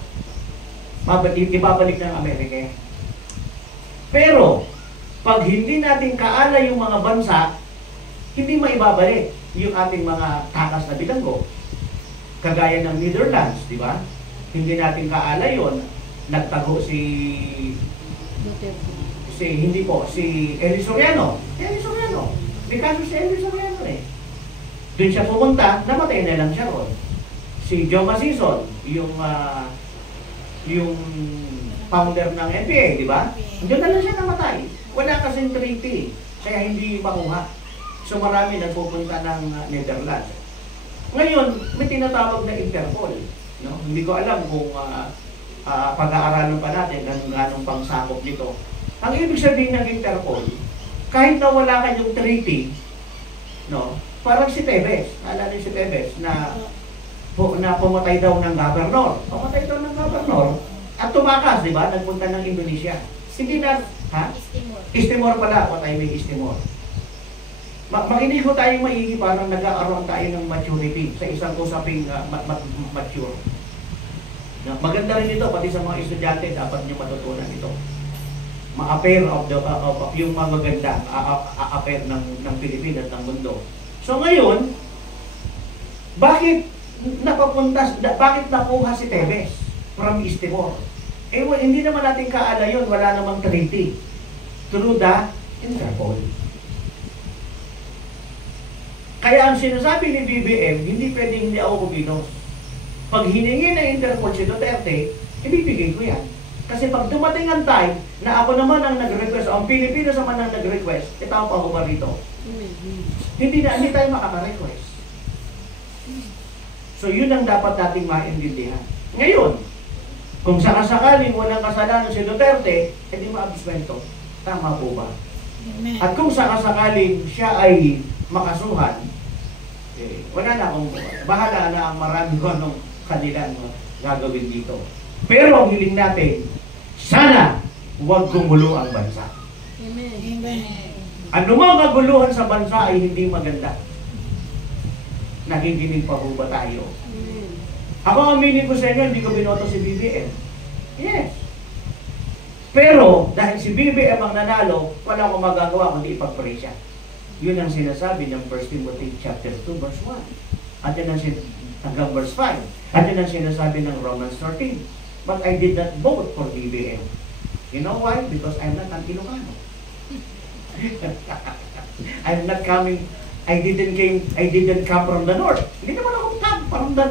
Ibabalik ng Amerika yan. Pero, pag hindi natin kaalay yung mga bansa, hindi maibabalik yung ating mga takas na bilanggo. Kagaya ng Netherlands, di ba? Hindi natin kaalay yun. Nagtago si Eli Soriano. May kaso si Eli Soriano eh. Doon siya pumunta, namatay na lang siya ron. Si Joe Masison, yung founder ng NPA, di ba? Doon na lang siya namatay. Wala kasing treaty, kaya hindi makuha. So marami nagpupunta ng Netherlands. Ngayon, may tinatawag na Interpol. No? Hindi ko alam kung pag-aaralan pa natin anong pangsakop nito. Ang ibig sabihin ng Interpol, kahit na wala kayong treaty, no? Parang si Tevez, naalala si Tevez na pumatay daw ng governor. Pumatay daw ng governor. At tumakas, di ba? Nagpunta ng Indonesia. Hindi na, ha? Istimor pala, patay may Istimor. Makinig ko tayong maigi, parang nag-aaroon tayo ng maturity sa isang usaping mature. Maganda rin ito, pati sa mga estudyante, dapat nyo matutunan ito. Ma-appear of yung mga maganda, a-appear ng Pilipinas, ng mundo. So ngayon, bakit nakuha si Tevez from East Timor? Hindi naman natin kaala yun, wala namang treaty. Through the Interpol. Kaya ang sinasabi ni BBM, hindi pwedeng hindi ako kumilos. Pag hiningi na Interpol si Duterte, ibibigay ko yan. Kasi pag dumating ang time na ako naman ang nag-request, o ang Pilipinas naman ang nag-request, itaw pa ako ba rito? Hindi tayo makaka-request. So yun ang dapat nating maintindihan. Ngayon, kung sakasakaling walang kasalanan si Duterte, edi maabswento. Tama po ba? At kung sakasakaling siya ay makasuhan, wala na akong, bahala na ang marami ko anong kanilang gagawin dito. Pero ang hiling natin, sana huwag gumulo ang bansa. Amen. Ano mga kaguluhan sa bansa ay hindi maganda. Nakikinig pa po ba tayo? Ako aminin ko sa inyo, hindi ko binoto si BBM. Yes. Pero, dahil si BBM ang nanalo, wala akong magagawa kundi ipag-pray siya. Yun ang sinasabi ng 1 Timothy chapter 2, verse 1. At yun ang hanggang verse 5. At yun ang sinasabi ng Romans 13. But I did not vote for BBM. You know why? Because I'm not an Ilocano. I'm not coming, I didn't come from the north. Hindi naman ako from the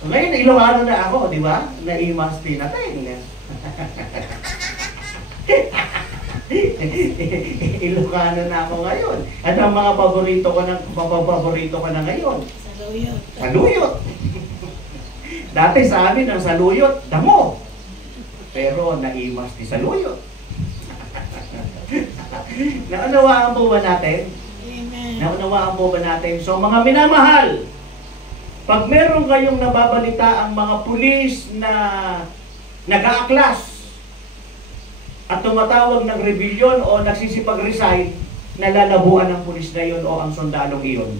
ngayon, Ilocano na ako, di ba? Naimas din natin. Ilocano na ako ngayon. At ang mga paborito ko na ngayon? Saluyot. Saluyot. Dati sa amin ang saluyot, damo. Pero naimas ni saluyot. Naunawaan po ba natin? Amen. Naunawaan po ba natin? So mga minamahal, pag meron kayong nababalita ang mga pulis na nag-aaklas at tumatawag ng rebellion o nagsisipag-resign, nalalabuan ng pulis na yun o ang sundalong iyon.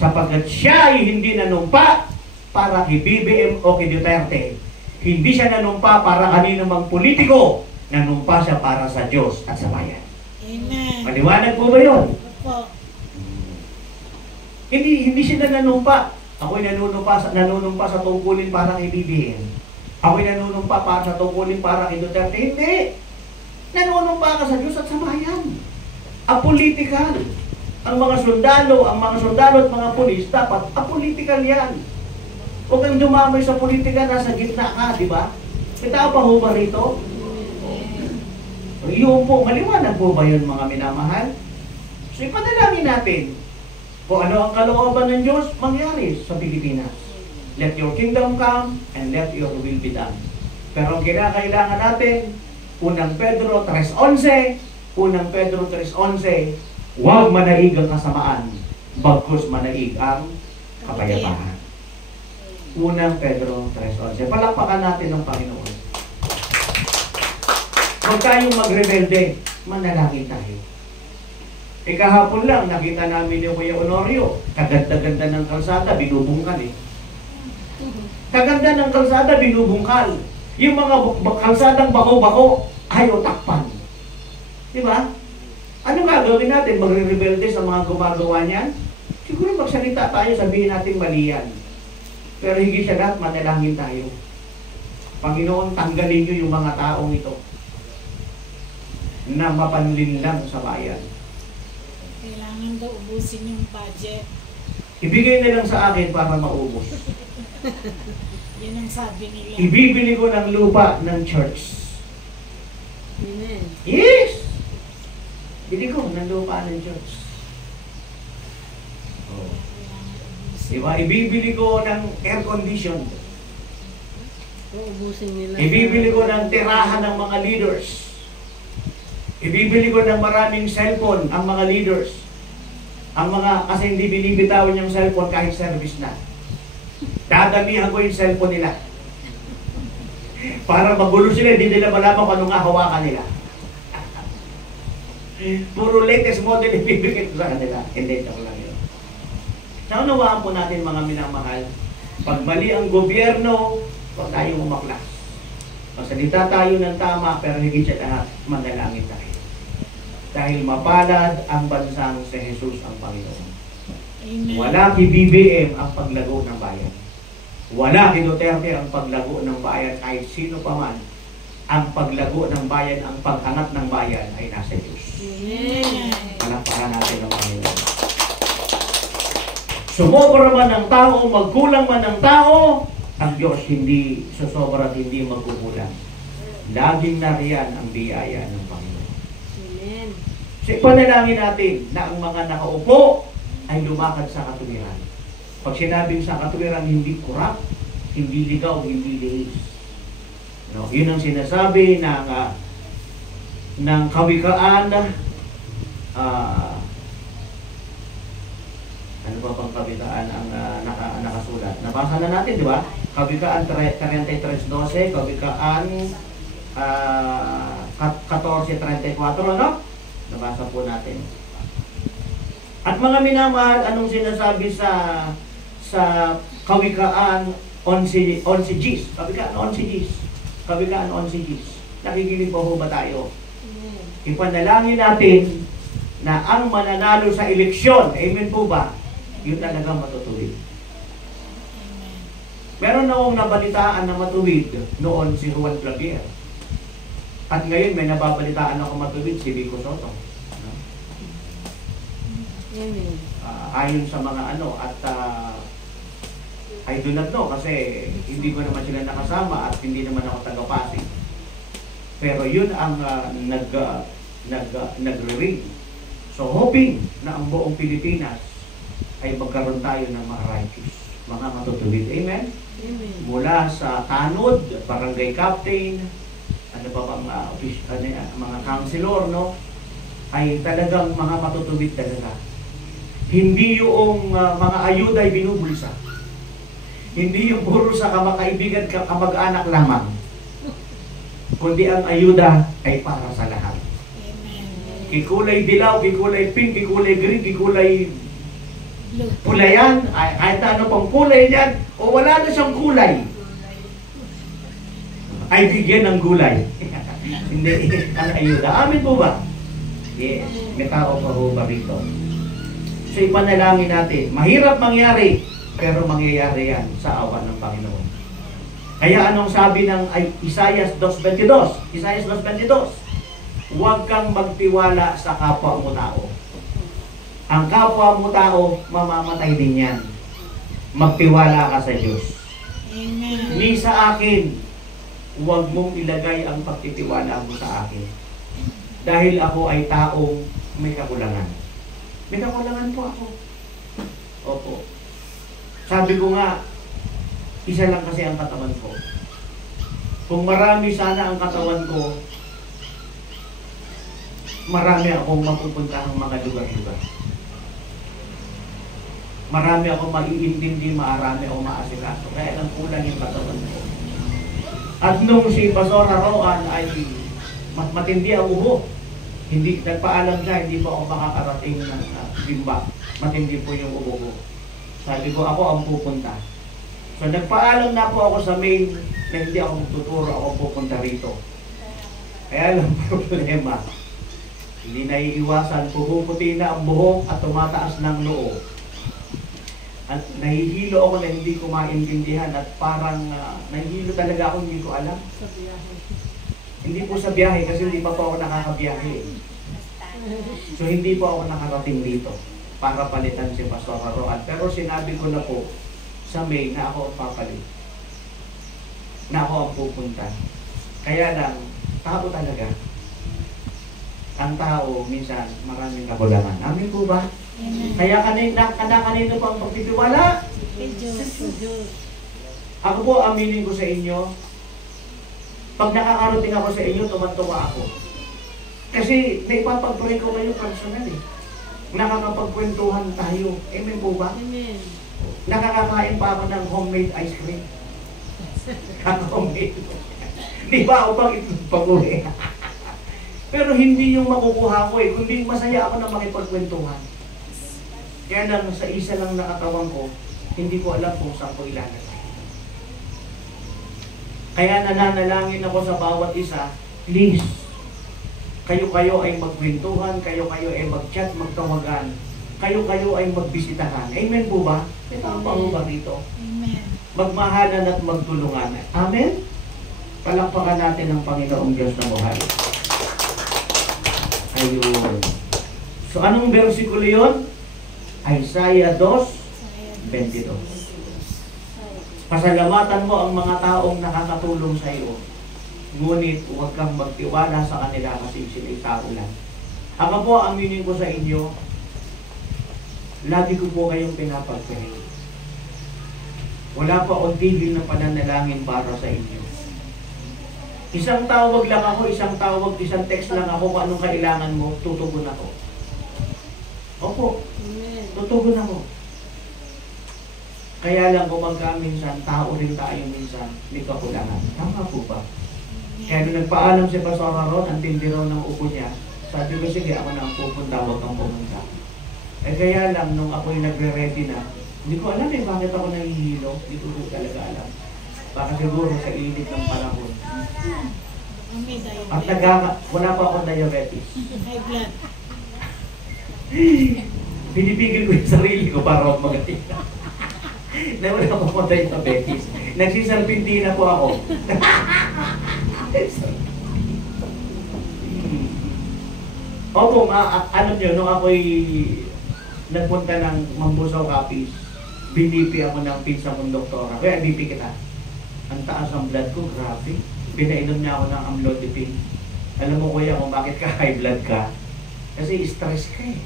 Sapagkat siya ay hindi nanumpa para kay BBM o kay Duterte. Hindi siya nanumpa para kanino mang politiko. Nanumpa siya para sa Diyos at sa bayan. Amen. Maliwanag po ba yun? Opo. Hindi siya nanumpa. Ako'y nanunumpa sa tungkulin para kay BBM. Ako'y nanunumpa para sa tungkulin para kay Duterte. Hindi. Nanunumpa ka sa Diyos at sa bayan. Apolitical. Ang mga sundalo at mga pulis, dapat apolitical yan. Huwag kang dumamay sa politika, nasa gitna ka, di ba? May tao pa ho ba rito? Iyon po, maliwanag po ba yun mga minamahal? So ipanalangin natin kung ano ang kalooban ng Diyos mangyari sa Pilipinas. Let your kingdom come and let your will be done. Pero ang kinakailangan natin, unang Pedro 3:11, huwag manaig ang kasamaan, bagkus manaig ang kapayapaan. Unang Pedro 3:11. Palakpakan natin ng Panginoon. Huwag tayong magrebelde, manalangin tayo. Kahapon lang, nakita namin yung Kuya Honorio, kaganda-ganda ng kalsada, binubungkal eh. Kaganda ng kalsada, binubungkal. Yung mga kalsadang bako-bako, ayaw takpan. Diba? Ano gagawin natin? Magre-rebelde sa mga gumagawa niyan? Siguro magsalita tayo, sabihin natin mali yan. Pero higit sa lahat, manalangin tayo. Panginoon, tanggalin niyo yung mga taong ito na mapanlinlang sa bayan. Kailangan daw ubusin yung budget. Ibigay na lang sa akin para maubos. Yan ang sabi nila. Ibibili ko ng lupa ng church. Amen. Yes! Bili ko ng lupa ng church. Oh. Diba? Ibibili ko ng air condition. Uubusin nila. Ibibili ko ng tirahan ng mga leaders. Ibibili ko ng maraming cellphone ang mga leaders. Kasi hindi binibitawan yung cellphone kahit service na. Dadamihan ko yung cellphone nila. Para magulo sila, hindi nila malaman kung anong hawakan nila. Puro latest model ibibigay ko sa kanila. Hindi, ito lang yun. Naunawaan po natin mga minamahal, pag mali ang gobyerno, huwag tayong umaklas. Magsalita tayo ng tama, pero higit sa lahat, manalangin tayo. Dahil mapalad ang bansang si Jesus ang Panginoon. Amen. Wala kay BBM ang paglago ng bayan. Wala kay Duterte ang paglago ng bayan, kahit sino pa man. Ang paglago ng bayan, ang pag-angat ng bayan ay nasa Diyos. Amen. Palakpakan natin ang Panginoon. Sumobra man ng tao, magkulang man ng tao, ang Diyos hindi susobra at hindi magkukulang. Laging nariyan ang biyaya ng Panginoon. Amen. So ipanalangin natin na ang mga nakaupo ay lumakad sa katuwiran. Pag sinabing sa katuwiran, hindi kurap, hindi ligaw, hindi lihis. No, yun ang sinasabi ng kawikaan. Ano ba pang kawikaan ang nakasulat? Nabasa na natin, di ba? Kawikaan 33:12, kawikaan 14:34, ano? Nabasa po natin. At mga minamahal, anong sinasabi sa kawikaan 11 Gs? Kawikaan 11 Gs. Kawikaan 11 Gs. Nakikinig po ba tayo? Amen. Ipanalangin natin na ang mananalo sa eleksyon, amen po ba? Yun talagang matutuwid. Meron na akong nabalitaan na matuwid noon si Juan Clavier. At ngayon may nababalitaan ako matuwid si Vico Soto. No? Amen. Ayon sa mga at I do not know kasi hindi ko naman sila nakasama at hindi naman ako taga-Pasig. Pero yun ang nagre-ring. So hoping na ang buong Pilipinas ay magkaroon tayo ng mga righteous, mga matutuwid. Amen? Amen. Mula sa tanod, barangay captain, ano pa bang mga councilor, no? Ay talagang mga matutuwid talaga. Hindi yung mga ayuda ay binubulsa. Hindi yung puro sa kamakaibigan, kamag-anak lamang. Kundi ang ayuda ay para sa lahat. Kikulay dilaw, kikulay pink, kikulay green, kikulay pula yan, kahit na ano pang kulay yan, o wala na siyang kulay, ay bigyan ng gulay. Hindi, ang ayuda. Amin po ba? Yes, may tao pa po ba rito? So ipanalangin natin, mahirap mangyari, pero mangyayari yan sa awa ng Panginoon. Kaya anong sabi ng Isaiah 2:22? Isaiah 2:22, huwag kang magtiwala sa kapwa mo tao. Ang kapwa mo tao, mamamatay din yan. Magtiwala ka sa Diyos. Amen. Ni sa akin, huwag mong ilagay ang pagtitiwala mo sa akin. Dahil ako ay taong may kakulangan. May kakulangan po ako. Opo. Sabi ko nga, isa lang kasi ang katawan ko. Kung marami sana ang katawan ko, marami akong mapupuntahang mga lugar-lugar. Marami akong maiintindi, marami akong maasikaso. Kaya lang kulang yung katawan ko. At nung si Pastor Roan ay matindi ang ubo, hindi nagpaalam siya, hindi po ako makakarating ng bimba. Matindi po yung ubo ko. Sabi ko, ako ang pupunta. So nagpaalam na po ako sa main na hindi ako magtuturo, ako pupunta rito. Kaya lang problema. Hindi naiiwasan, pupuputi na ang buhok at tumataas ng noo. At nahihilo ako na hindi ko maintindihan at parang nahihilo talaga ako, hindi ko alam. Sa biyahe. Hindi po sa biyahe kasi hindi pa po ako nakakabiyahe. So hindi po ako nakarating dito para palitan si Pastor Roan. Pero sinabi ko na po sa May na ako ang papalit. Na ako ang pupunta. Kaya lang, tao talaga. Ang tao, minsan, maraming kakulangan. Amin po ba? Amen. Kaya kanino po ang pagtitiwala? Kay Diyos. Ako po, aminin ko sa inyo, pag nakakarating ako sa inyo, tumantuwa ako. Kasi naipapag-pray ko kayo personal eh. Nakakapagkwentuhan tayo. Amen po ba? Amen. Nakakakain pa ako ng homemade ice cream. Homemade. Di ba ako pag-uwi? Pero hindi yung makukuha ko eh, kundi masaya ako na makipagkwentuhan. Kaya lang sa isa lang na katawan ko, hindi ko alam kung saan ko ilalagay. Kaya nananalangin ako sa bawat isa, please, kayo-kayo ay magkwentuhan, kayo-kayo ay mag-chat, magtawagan, kayo-kayo ay magbisitahan. Amen po ba? Ito ang ba dito? Amen. Magmahalan at magtulungan. Amen? Palakpakan natin ang Panginoong Diyos na buhay. Ayun. So anong versikulo yun? Isaiah 2, Isaiah 22. Pasalamatan mo ang mga taong nakakatulong sa iyo. Ngunit huwag kang magtiwala sa kanila kasi sila'y tao lang. Ako po, aminin ko sa inyo, lagi ko po kayong pinapagpahing. Wala pa akong tigil na pananalangin para sa inyo. Isang tawag lang ako, isang tawag, isang text lang ako kung anong kailangan mo, tutugon ako. Opo, tutugon ako. Kaya lang kung minsan, tao rin tayo minsan, may kakulangan. Tama po ba? Kaya nung nagpaalam si Pastor Aaron, ang tindi raw ng upo niya, sabi ko, sige, ako na ang pupunta, huwag kang pumunta. Eh kaya lang, nung ako'y nagre-ready na, hindi ko alam bakit ako nahihilo, hindi ko talaga alam. Baka siguro sa init ng panahon. At wala pa akong diabetes. High blood. Pinipigil ko yung sarili ko para huwag magating. Na wala pa akong diabetes. Nagsisalpintina po ako. Opo, alam nyo, nung ako'y nagpunta ng Mambusaw Capiz, binipi ako ng pinsa kong doktora. Kaya BP kita. Ang taas ang blood ko, grabe. Pinainom niya ako ng amlodipine. Alam mo kuya kung bakit ka high blood ka? Kasi stress ka eh.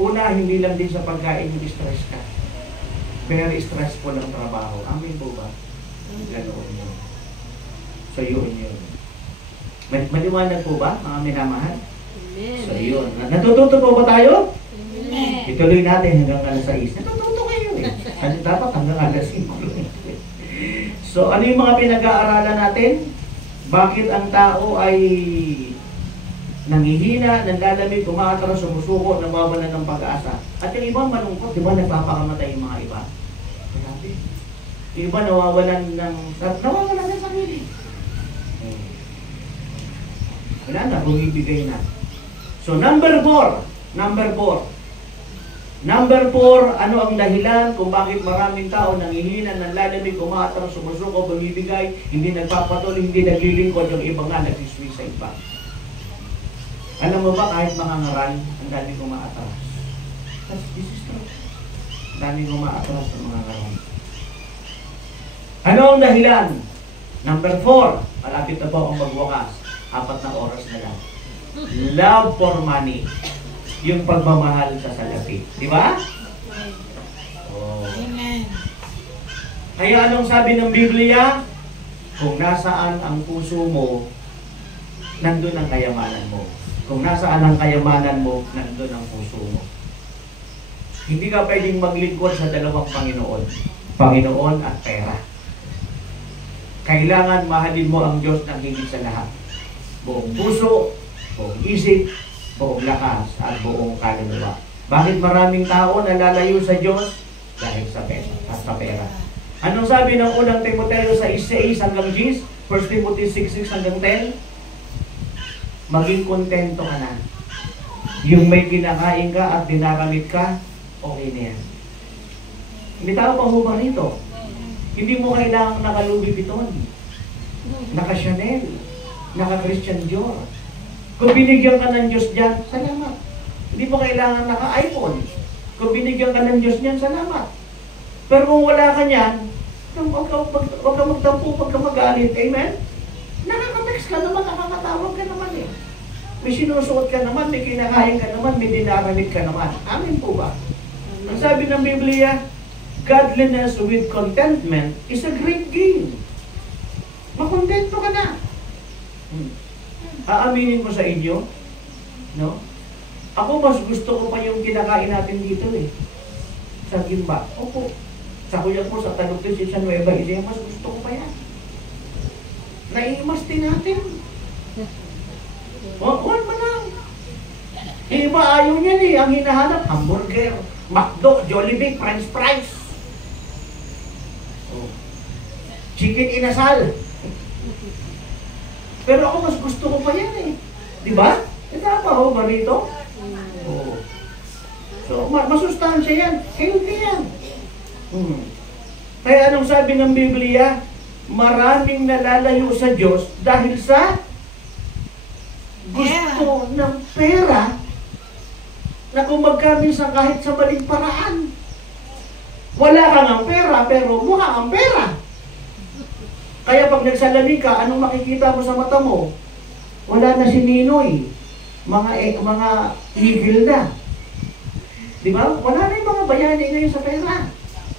Una, hindi lang din sa pagkain yung stress ka. Very stressful ang trabaho. Amin po ba? Ganoon yun. So yun yun. Maliwanag po ba, mga minamahal? So yun. Natututo po ba tayo? Ituloy natin hanggang alas 6. Natututo kayo eh. Ano dapat hanggang alas 5. So ano yung mga pinag-aaralan natin? Bakit ang tao ay nanghihina, nanlalamig, tumaatras, sumusuko, nawawalan ng pag-asa. At yung ibang malungkot, di ba nagpapakamatay yung mga iba? Grabe. Yung iba nawawalan ng sarili. Wala na, bumibigay na. So number 4, ano ang dahilan kung bakit maraming tao nanghihina, nanlalamig, tumaatras, sumusuko, bumibigay, hindi nagpapatuloy, hindi naglilingkod, yung iba nga nagsiswisa iba. Alam mo ba, kahit mga ngaral, ang daming umaatras. This is true. Daming umaatras sa mga ngaral. Ano ang dahilan? Number 4, malapit na po akong magwakas. 4 na oras na lang. Love for money. Yung pagmamahal sa salapi. Di ba? Oh. Amen. Kaya anong sabi ng Biblia? Kung nasaan ang puso mo, nandun ang kayamanan mo. Kung nasaan ang kayamanan mo, nandun ang puso mo. Hindi ka pwedeng maglingkod sa dalawang Panginoon. Panginoon at pera. Kailangan mahalin mo ang Diyos ng higit sa lahat. Buong puso, buong isip, buong lakas, at buong kaluluwa. Bakit maraming tao nalalayo sa Diyos? Dahil sa pera at sa pera. Anong sabi ng unang Timoteo sa 6 hanggang 10? 1 Timothy 6 hanggang 10? Maging kontento ka na. Yung may kinakain ka at dinakamit ka, okay na yan. Hindi tao pa ba rito? Hindi mo kailangang naka-Louis Vuitton, naka-Chanel, naka-Christian Dior. Kung binigyan ka ng Diyos dyan, salamat. Hindi mo kailangan naka-iPhone. Kung binigyan ka ng Diyos dyan, salamat. Pero kung wala ka niyan, huwag ka magtampo, huwag ka magalit. Amen? Nakaka-text ka naman, nakakatawag ka naman eh. May sinusuot ka naman, may kinakain ka naman, may dinaramit ka naman. Amin po ba? Ang sabi ng Biblia, godliness with contentment is a great gain. Makontento ka na. Aaminin ko sa inyo, no? Ako mas gusto ko pa yung kinakain natin dito eh. Sa Gimba. Opo. Sa kuya ko, sa Talugtay, sa Nueva Ecija, mas gusto ko pa yan. Naiimas din natin. Huwag mo lang. Iba ayaw niyan eh. Ang hinahanap, hamburger, McDo, Jollibee, French fries. Chicken inasal. Pero ako mas gusto ko pa yan eh. Di ba? Ito pa ho, barito. Oh. So, masustansya yan. Healthy yan. Kaya anong sabi ng Biblia? Maraming nalalayo sa Diyos dahil sa gusto ng pera na kung magkaminsan kahit sa maling paraan. Wala kang ang pera, pero mukha ang pera. Kaya pag nagsalamin ka, anong makikita mo sa mata mo? Wala na si Ninoy. Mga evil na. Di ba? Wala na yung mga bayani ngayon sa pera.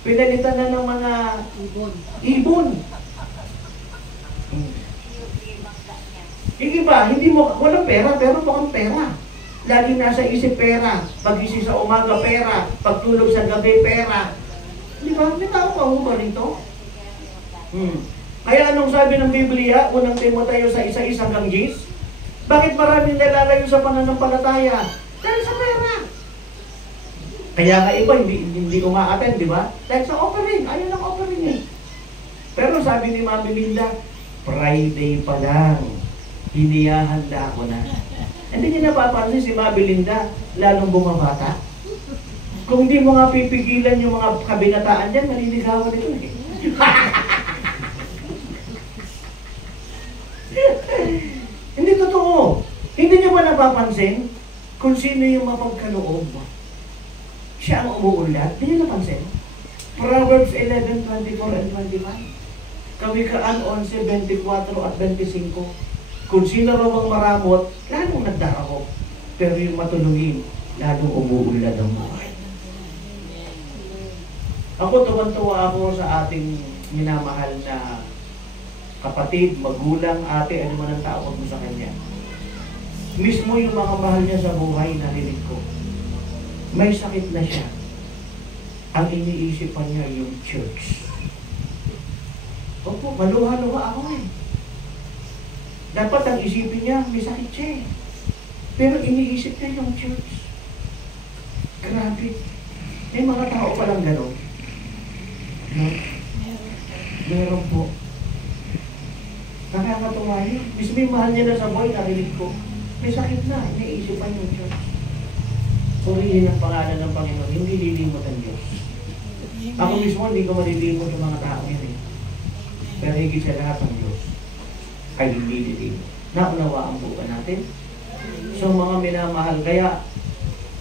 Pinalitan na ng mga ibon. Yung iba, walang pera, pero mukhang pera. Laging nasa isip pera. Pagising sa umaga, pera. Pagtulog sa gabi, pera. Di ba? May tao pa ba rito? Kaya anong sabi ng Biblia, unang Timoteo sa 1:1 hanggang 10? Bakit maraming nalalayo sa pananampalataya? Dahil sa pera. Kaya nga iba, hindi umaattend, di ba? Dahil sa offering, ayaw ng offering eh. Pero sabi ni Mami Linda, Friday pa lang, hinihahanda ko na. Hindi niya napapansin si Mami Linda, lalong bumabata. Kung hindi mo nga pipigilan yung mga kabinataan dyan, maliligawan ito eh. Hindi totoo. Hindi niyo ba napapansin kung sino yung mapagkaloob? Siya ang umuulat. Hindi niyo napansin? Proverbs 11:24 and 25. Kawikaan 11:24 at 25. Kung sino raw ang maramot, lalong nagdarako. Pero yung matulungin, lalong umuulat ang buhay. Ako, tuwan-tuwa ako sa ating minamahal na kapatid, magulang, ate, ano man ang tawag mo sa kanya. Mismo yung mga mahal niya sa buhay, narinig ko. May sakit na siya. Ang iniisipan niya yung church. Opo, maluha-luha ako eh. Dapat ang isipin niya, may sakit siya eh. Pero iniisip niya yung church. Grabe. May mga tao palang gano'n. No? Meron po. Nakakatuwa yun. Mismo yung mahal niya na sa buhay, narinig ko. May sakit na, iniisipan yung church. Purihin ang pangalan ng Panginoon, hindi lilimot ang Diyos. Ako mismo, hindi ko malilimot yung mga tao yan eh. Pero higit sa lahat ng Diyos, ay hindi lilimot. Naunawaan po ba natin? So mga minamahal, kaya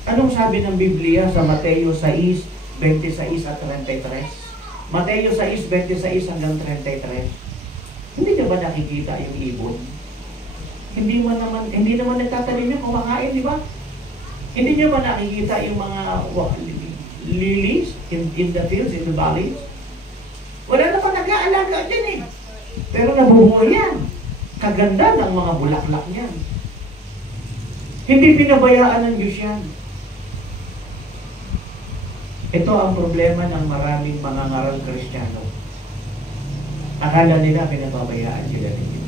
anong sabi ng Biblia sa Mateo 6:26 at 33? Mateo 6:26 hanggang 33. Hindi niyo ba nakikita yung ibon? Hindi naman nagtatanim yung kumakain, di ba? Hindi niyo ba nakikita yung mga lilies in the fields, in the valleys? Wala na pa nag-aalaga dyan eh. Pero nabubuhay yan. Kaganda ng mga bulaklak niyan. Hindi pinabayaan ng Diyos yan. Ito ang problema ng maraming mga ngaral Kristiyano. Akala nila pinababayaan sila ng Diyos.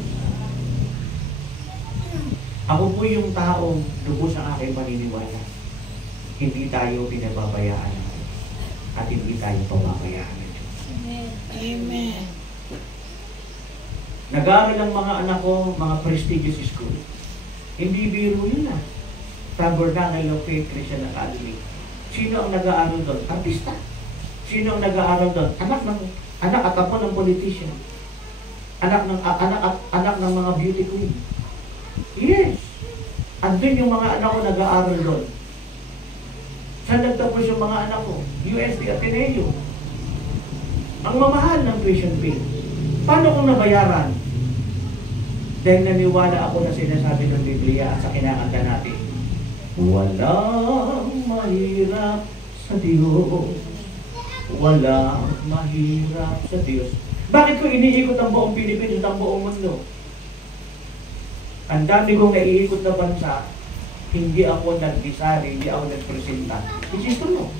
Ako po yung taong lubos ang aking paniniwala. Hindi tayo pinababayaan at hindi tayo pababayaan ng Diyos. Amen. Nag-aaral ang mga anak ko, mga prestigious school. Hindi biro yun ah. Tabernacle of Faith Christian Academy. Sino ang nag-aaral doon? Artista. Sino ang nag-aaral doon? Anak at apo ng politician. Anak ng mga beauty queen. Yes. Andun yung mga anak ko nag-aaral doon. Saan nagtapos yung mga anak ko? UST Ateneo. Ang mamahal ng tuition fee. Paano kung nabayaran? Dahil naniwala ako na sinasabi ng Biblia at sa kinakanta natin, walang mahirap sa Diyos. Walang mahirap sa Diyos. Bakit ko iniikot ang buong Pilipinas at ang buong mundo? Ang dami kong naiikot na bansa, hindi ako nag-disari, hindi ako nagpresenta. Isisto mo.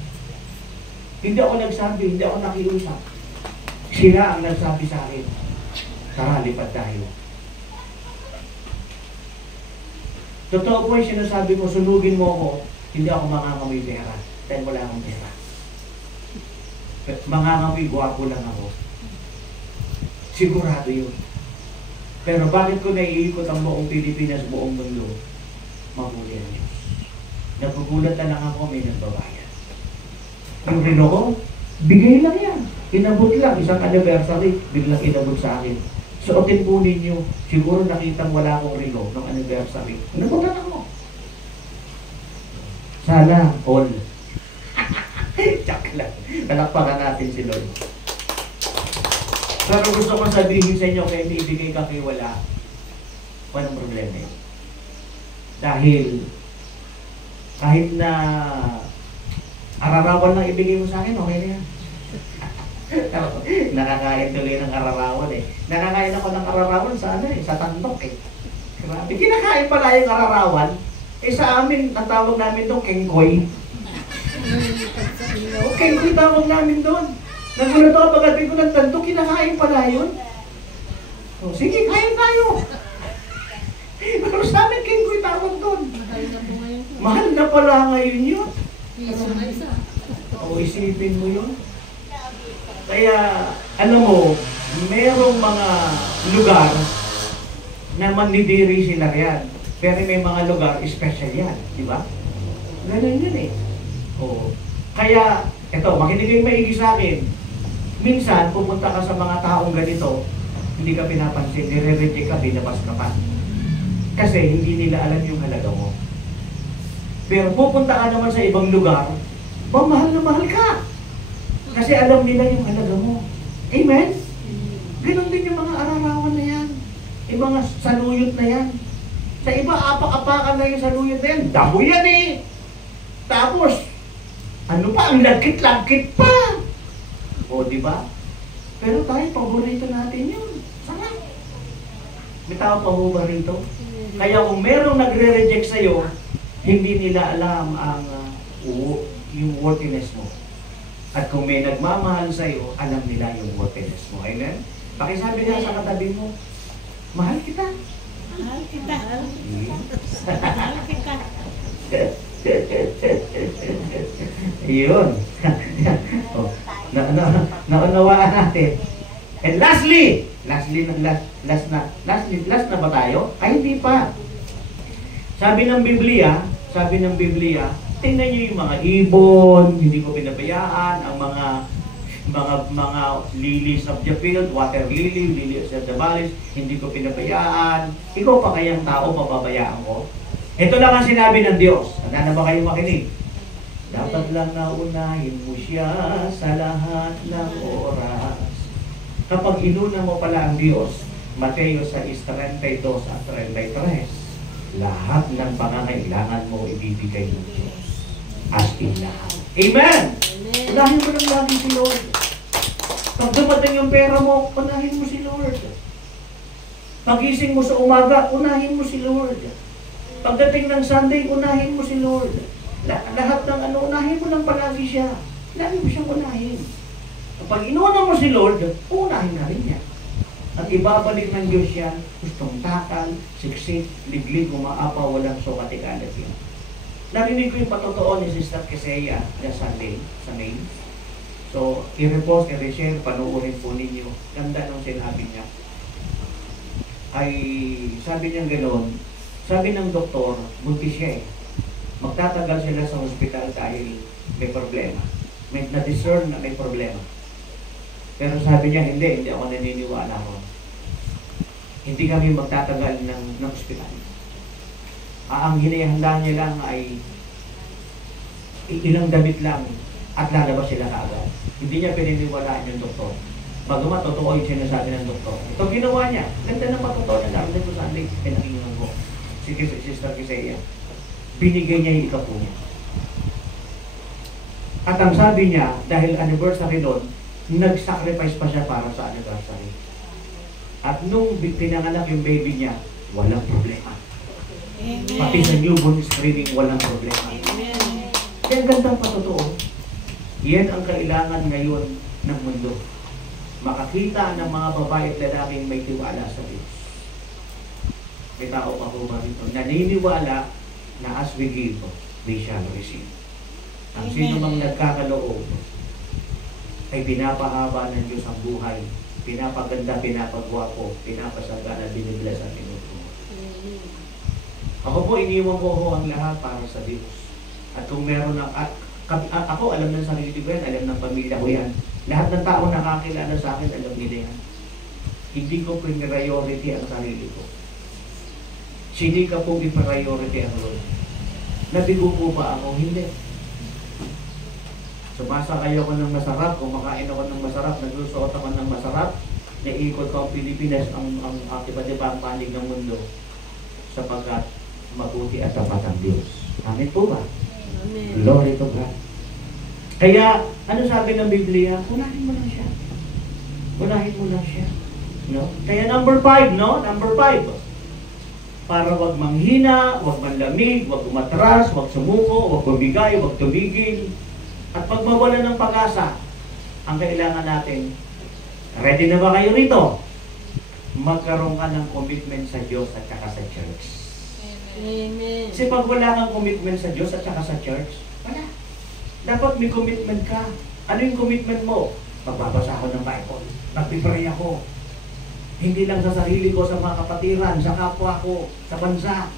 Hindi ako nagsabi, hindi ako nakiusap. Sila ang nagsabi sa akin, tara, lipat tayo. Totoo po yung sinasabi mo, sunugin mo ako, hindi ako mangangamoy pera, dahil wala akong pera. Mangangamoy, guwapo lang ako. Sigurado yun. Pero bakit ko naiikot ang buong Pilipinas, buong mundo? Mahuli ang Diyos. Nagugulat na lang ako, may nagbabayad. Yung rino ko, bigay lang yan. Inabot lang, isang anniversary, biglang inabot sa akin. Suotin po ninyo, siguro nakitang wala akong rino ng anniversary. Inabutan ako. Sana all. Tsak lang. Talakpakan natin si Lord. Pero gusto ko sabihin sa inyo, kaya hindi ibigay ka kay wala, walang problema yun. Dahil, kahit na ararawan lang ibigay mo sa akin, okay na yan. Nakakain tuloy ng ararawan eh. Nakakain ako ng ararawan sa sa tandok eh. Grabe. Kinakain pala yung ararawan. Eh sa amin, ang tawag namin doon, kengkoy. Kengkoy tawag namin doon. Nagulat ako pagdating ko ng tandok, kinakain pala yun. So, sige, kain tayo. Pero sa amin, kengkoy tawag doon. Mahal na pala ngayon yun. O isipin mo yun. Kaya, alam mo, merong mga lugar na mandidiri sila yan. Pero may mga lugar, special yan. Di ba? Ganun yun eh. Oo. Kaya, eto, makinig kayo maigi sa akin. Minsan, pupunta ka sa mga taong ganito, hindi ka pinapansin, nire-reject ka, binabas ka pa. Kasi hindi nila alam yung halaga mo. Pero pupunta ka naman sa ibang lugar, mahal na mahal ka. Kasi alam nila yung halaga mo. Amen? Ganon din yung mga ararawan na yan. Yung mga saluyot na yan. Sa iba, apak-apakan na yung saluyot na yan. Damo yan eh. Tapos, ano pa, ang lagkit-lagkit pa. O, di ba? Pero tayo, paborito natin yun. Sana. May tao paborito. Kaya kung merong nagre-reject sa'yo, hindi nila alam ang yung worthiness mo. At kung may nagmamahal sa'yo, alam nila yung worthiness mo. Amen? Pakisabi nga sa katabi mo, mahal kita. Mahal kita. Mahal kita. Yun. Oh, naunawaan natin. And lastly last na ba tayo? Ay, hindi pa. Sabi ng Biblia, tingnan niyo yung mga ibon, hindi ko pinabayaan, ang mga lilies of the field, water lily, lilies of the valleys, hindi ko pinabayaan. Ikaw pa kayang tao, papabayaan ko? Ito lang ang sinabi ng Diyos. Handa na ba kayo makinig? Dapat lang naunahin mo siya sa lahat ng oras. Kapag inuna mo pala ang Diyos, Mateo 6:32 at 33, lahat ng pangangailangan mo ibibigay ng Diyos. As in lahat. Amen! Unahin mo lang lagi si Lord. Pag dumating yung pera mo, unahin mo si Lord. Pagising mo sa umaga, unahin mo si Lord. Pagdating ng Sunday, unahin mo si Lord. Lahat ng unahin mo lang palagi siya. Lagi mo siyang unahin. Kapag inuna mo si Lord, unahin na rin niya. At ibabalik ng Diyos yan, gustong takal, siksik, liglig, umaapaw, walang sukatikalat yan. Narinig ko yung patotoo ni Sister Keseya na Sunday, sa mail. So, i-repost, i-reshare, panuorin po ninyo. Ganda nung sinabi niya. Ay, sabi niya gano'n, sabi ng doktor, buntis siya eh. Magtatagal sila sa hospital dahil may problema. May na-discern na may problema. Pero sabi niya, hindi ako naniniwala ko. Hindi kami magtatagal ng hospital. Ang hinihanda niya lang ay ilang damit lang at lalabas sila kaagad. Hindi niya pininiwalaan yung doktor. Bagamat totoo yung sinasabi ng doktor. Ito ginawa niya. Ganda na patotoo na sabi ko sa akin, pinakinunan ko. Si Sister Keseya. Binigay niya yung ikapo niya. At ang sabi niya, dahil anniversary doon, nag-sacrifice pa siya para sa anniversary. At nung pinanganak yung baby niya, walang problema. Amen. Pati sa newborn screening, walang problema. Amen. Kaya gandang patotoo. Yan ang kailangan ngayon ng mundo. Makakita ng mga babae at lalaking may tiwala sa Diyos. May tao pa po ba rito? Naniniwala na as we give, we shall receive. Ang sino mang nagkakaloob ay pinapahaba ng Diyos ang buhay, pinapaganda, pinapagwapo, pinapasagana, biniblas at tinutulungan. Ako po, iniwan ko ho ang lahat para sa Diyos. At kung meron ng, ako alam ng sarili ko yan, alam ng pamilya ko yan. Lahat ng tao nakakilala sa akin, alam nila yan. Hindi ko priority ang sarili ko. Hindi ka po i-priority ang Lord. Nabigo po ba ako? Hindi. Sumasakay ako ng masarap, kumakain ako ng masarap, nagsusuot ako ng masarap, naiikot ko ang Pilipinas, ang iba't ibang panig ng mundo, sapagkat mabuti at tapat ang Diyos. Amen po ba? Amen. Glory to God. Kaya, ano sabi ng Biblia? Unahin mo lang siya. Unahin mo lang siya. No? Kaya number 5, no? Number 5. Para wag manghina, wag manlamig, wag umatras, wag sumuko, wag bumigay, wag tumigil. At pag mawala ng pag-asa, ang kailangan natin, ready na ba kayo rito? Magkaroon ka ng commitment sa Diyos at saka sa church. Amen. Kasi pag wala kang commitment sa Diyos at saka sa church, wala. Dapat may commitment ka. Ano yung commitment mo? Magbabasa ako ng Bible. Nagpipray ako. Hindi lang sa sarili ko, sa mga kapatiran, sa kapwa ko, sa bansa.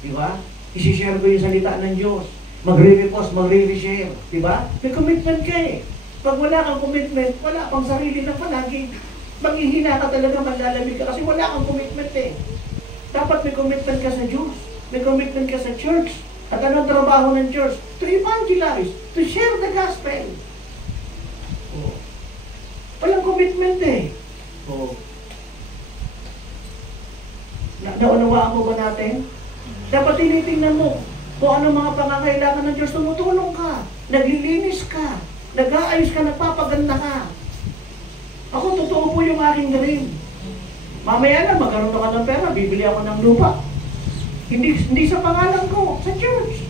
Di ba? Isishare ko yung salita ng Diyos. Magre-repost, magre-reshare. Di ba? May commitment ka eh. Pag wala kang commitment, wala pang sarili na palagi. Manghihina ka talaga, manlalamig ka kasi wala kang commitment eh. Dapat may commitment ka sa Diyos. May commitment ka sa church. At anong trabaho ng church? To evangelize, to share the gospel. Oh. Walang commitment eh. Oh. Naunawaan mo ba natin? Dapat tinitingnan mo kung ano mga pangangailangan ng Diyos. Tumutulong ka, naglilinis ka, nag-aayos ka, nagpapaganda ka. Ako, totoo po yung aking galing. Mamaya na, magkaroon ka ng pera, bibili ako ng lupa. Hindi sa pangalan ko, sa church.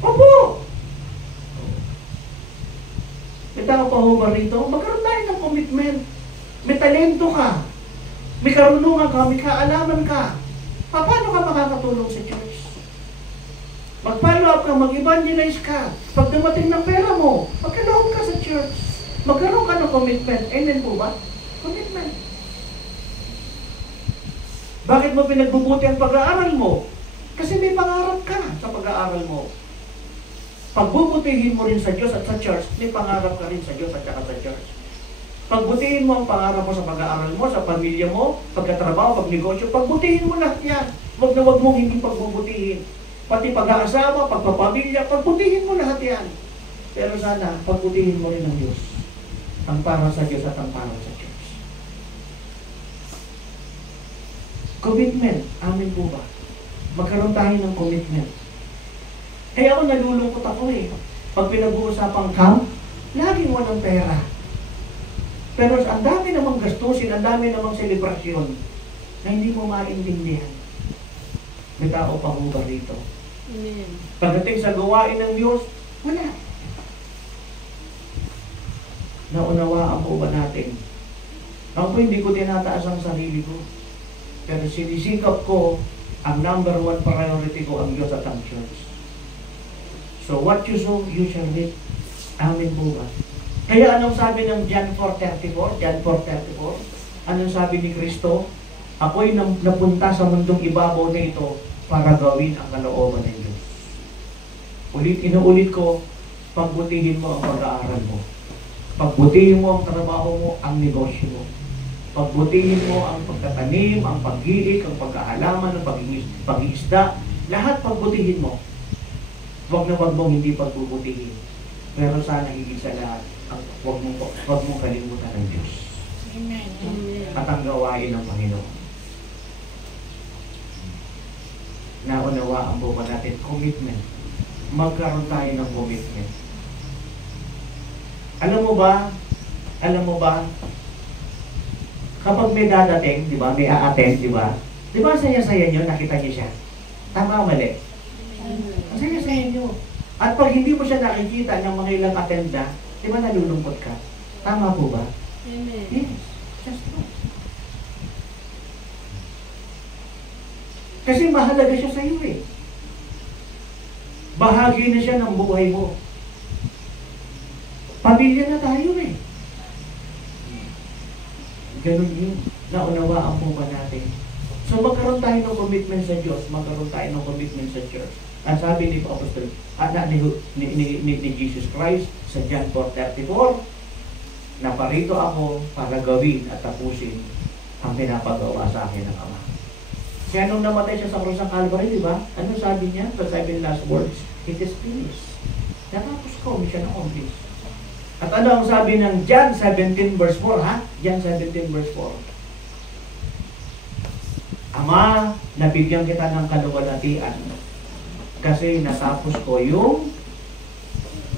Opo. May tao pa ho ba rito? Magkaroon tayo ng commitment. May talento ka. May karunungan ka, may kaalaman ka. Paano ka makakatulong sa church? Mag-follow up ka, mag-evangelize ka. Pag dumating ng pera mo, magkaloob ka sa church. Magkaroon ka ng commitment. Amen po ba? Commitment. Bakit mo pinagbubuti ang pag-aaral mo? Kasi may pangarap ka sa pag-aaral mo. Pagbubutihin mo rin sa Diyos at sa church, may pangarap ka rin sa Diyos at saka sa church. Pagbutihin mo ang pangarap mo sa pag-aaral mo, sa pamilya mo, pagkatrabaho, pagnegosyo, pagbutihin mo lahat yan. Huwag na huwag mong hindi pagbubutihin. Pati pag-aasawa, pagpapamilya, pagbutihin mo lahat yan. Pero sana, pagbutihin mo rin ang Diyos. Ang para sa Diyos at ang para sa church. Commitment. Amin po ba? Magkaroon tayo ng commitment. Kaya ako nalulungkot ako eh. Pag pinag-uusapang camp, laging walang pera. Pero ang dami namang gastusin, ang dami namang selebrasyon na hindi mo maintindihan. May tao pa ho ba rito? Amen. Pagdating sa gawain ng Diyos, wala. Naunawaan po ba natin? Ako po hindi ko tinataas ang sarili ko. Pero sinisikap ko, ang number 1 priority ko ang Diyos at ang church. So what you sow, you shall reap. Amen po ba? Kaya anong sabi ng John 4:34? John 4:34? Anong sabi ni Kristo? Ako'y napunta sa mundong ibabaw na ito para gawin ang kalooban ng Diyos. Inuulit ko, pagbutihin mo ang pag-aaral mo. Pagbutihin mo ang trabaho mo, ang negosyo mo. Pagbutihin mo ang pagtatanim, ang pag-iik, ang pagkahalaman, ang pag-iisda. Lahat pagbutihin mo. Huwag na huwag mong hindi pagbubutihin. Pero sana higit sa lahat, huwag mong kalimutan ng Diyos. Amen. Amen. At ang gawain ng Panginoon. Naunawaan po ba natin? Commitment. Magkaroon tayo ng commitment. Alam mo ba, kapag may dadating, di ba, may a-attend, di ba? Di ba saya-saya nyo, nakita nyo siya? Tama o mali? Ang saya-saya nyo. At pag hindi mo siya nakikita ng mga ilang attend na, di ba nalulungkot ka? Tama po ba? Amen. Yes, just true. Kasi mahalaga siya sa iyo eh. Bahagi na siya ng buhay mo. Pamilya na tayo eh. Ganun yun. Naunawaan po ba natin? So magkaroon tayo ng commitment sa Diyos, magkaroon tayo ng commitment sa church. Ang sabi ni Apostol, ni Jesus Christ sa John 4:34, naparito ako para gawin at tapusin ang pinapagawa sa akin ng Ama. Kaya nung namatay siya sa krus ng Calvary, di ba? Ano sabi niya? Sa 7 last words, it is finished. Natapos ko, mission accomplished. At ano ang sabi ng John 17 verse 4, ha? John 17 verse 4. Ama, nabigyan kita ng kaluwalhatian kasi natapos ko yung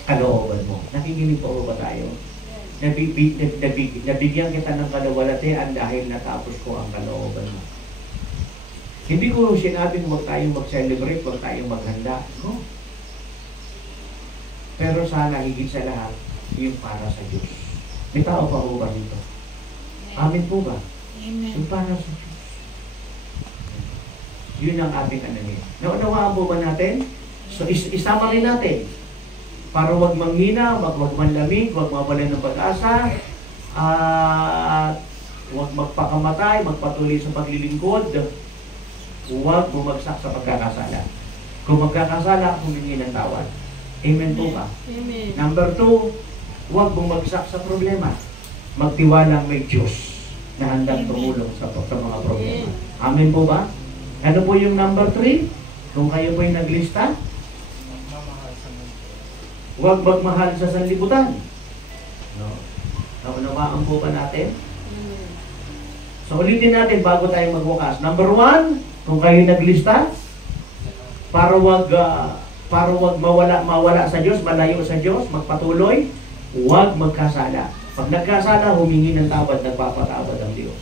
kalooban mo. Nakikinig po ba tayo? Nabigyan kita ng kaluwalhatian dahil natapos ko ang kalooban mo. Hindi ko sinabing huwag tayong mag-celebrate, huwag tayong maghanda. No? Pero sana higit sa lahat, yung para sa Diyos. May tao pa po ba dito? Amin po ba? Amen. Yung para sa Diyos. Yun ang ating ano niya. Naunawaan po ba natin? So, isama rin natin. Para huwag manghina, huwag manlamig, huwag mawala ng pag-asa, at huwag magpakamatay, magpatuloy sa paglilingkod, huwag bumagsak sa pagkakasala. Kung magkakasala, humingi ng tawad. Amen po ba? Amen. Number 2, huwag bumagsak sa problema. Magtiwalang may Diyos na handang tumulong sa mga problema. Amen po ba? Ano po yung number 3? Kung kayo po yung naglista, huwag magmahal sa sanlibutan. No? Naunawaan po ba natin? Amen. So ulitin natin bago tayo magbukas. Number 1, kung kayo naglista, para wag mawala sa Diyos, malayo sa Diyos, magpatuloy, huwag magkasala. Pag nagkasala, humingi ng tawad, nagpapatawad ang Diyos.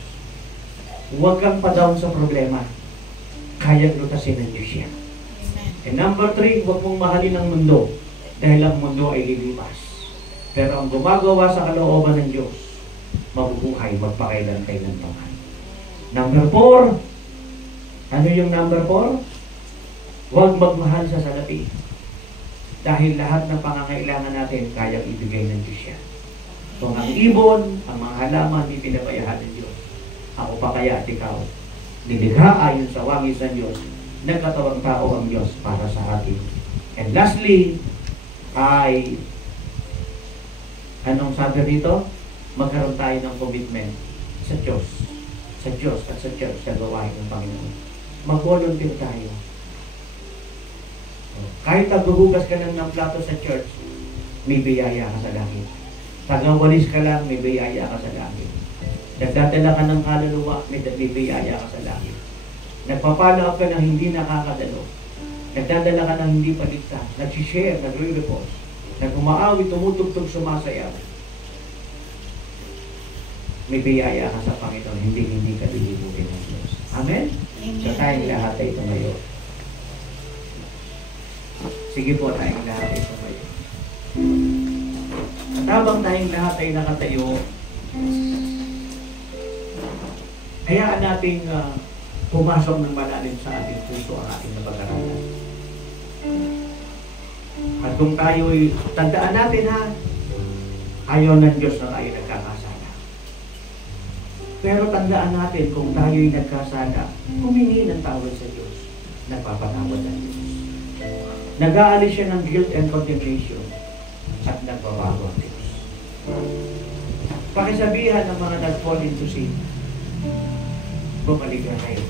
Huwag kang pa-down sa problema. Kaya lutasin ng Diyos yan. And number 3, huwag mong mahalin ang mundo dahil ang mundo ay lilipas. Pero ang gumagawa sa kalooban ng Diyos, mabubuhay, magpakailan-kailan naman. Number 4, ano yung number 4? Huwag magmahal sa salapi. Dahil lahat ng pangangailangan natin, kayang ibigay ng Diyos yan. Kung ang ibon, ang mga halaman, hindi pinabayaan ng Diyos. Ako pa kaya at ikaw, nilikha ayon sa wangis ng Diyos, nagkatawang tao ang Diyos para sa atin. And lastly, ay anong sabi rito? Magkaroon tayo ng commitment sa Diyos. Sa Diyos at sa church sa gawain ng Panginoon. Mag-volunteer tayo. Kahit naghuhugas ka lang ng plato sa church, may biyaya ka sa langit. Tagawalis ka lang, may biyaya ka sa langit. Nagdadala ka ng kaluluwa, may biyaya ka sa langit. Nagpapala ka ng hindi nakakadalo. Nagdadala ka ng hindi paligtas. Nagsishare, nagre-repose. Nag-umaawi, tumutugtog, sumasayaw. May biyaya ka sa Panginoon, hindi ka lilibutin ng Diyos. Amen? So tayong lahat ay tumayo. Sige po, tayong lahat ay tumayo. At habang tayong lahat ay nakatayo, hayaan nating pumasok ng malalim sa ating puso ang ating napag-aralan. At kung tayo'y tandaan natin ha, ayaw ng Diyos na tayo nagkakasala. Pero tandaan natin kung tayo'y nagkasala, humingi ng tawad sa Diyos, nagpapatawad ang Diyos. Nag-aalis siya ng guilt and condemnation at nagbabago ang Diyos. Pakisabihan ng mga nag-fall into sin, bumalik na kayo.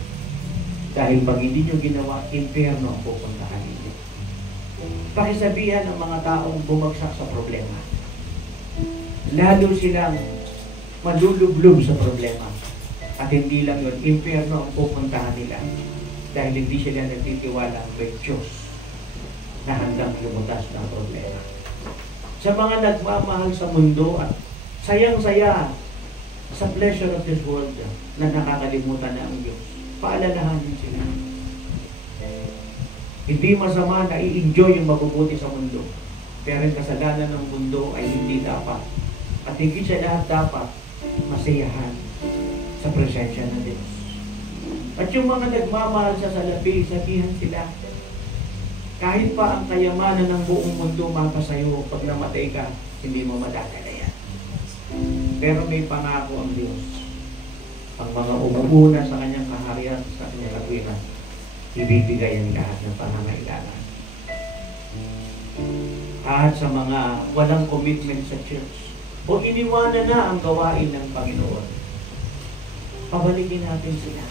Dahil pag hindi nyo ginawa, impyerno ang pupuntahan ninyo. Pakisabihan ng mga taong bumagsak sa problema. Lalo silang malulublob sa problema. At hindi lang yun, impyerno ang pupuntahan nila. Dahil hindi sila nagtitiwala may Diyos na handang lumutas ng problema. Sa mga nagmamahal sa mundo at sayang-saya sa pleasure of this world na nakakalimutan na ang Diyos, paalalahanin sila. Hindi masama na i-enjoy yung mabubuti sa mundo. Pero ang kasalanan ng mundo ay hindi dapat. At higit sa lahat dapat masayahan sa presensya ng Diyos. At yung mga nagmamahal sa salapi, sabihan sila, kahit pa ang kayamanan ng buong mundo mapasayo, pag namatay ka, hindi mo madadala yan. Pero may pangako ang Diyos. Ang mga umuuna sa kanyang kaharian, sa kanyang katwiran, ibibigay ang lahat ng pangangailangan. At sa mga walang commitment sa church, o iniwanan na ang gawain ng Panginoon, pabalikin natin sila.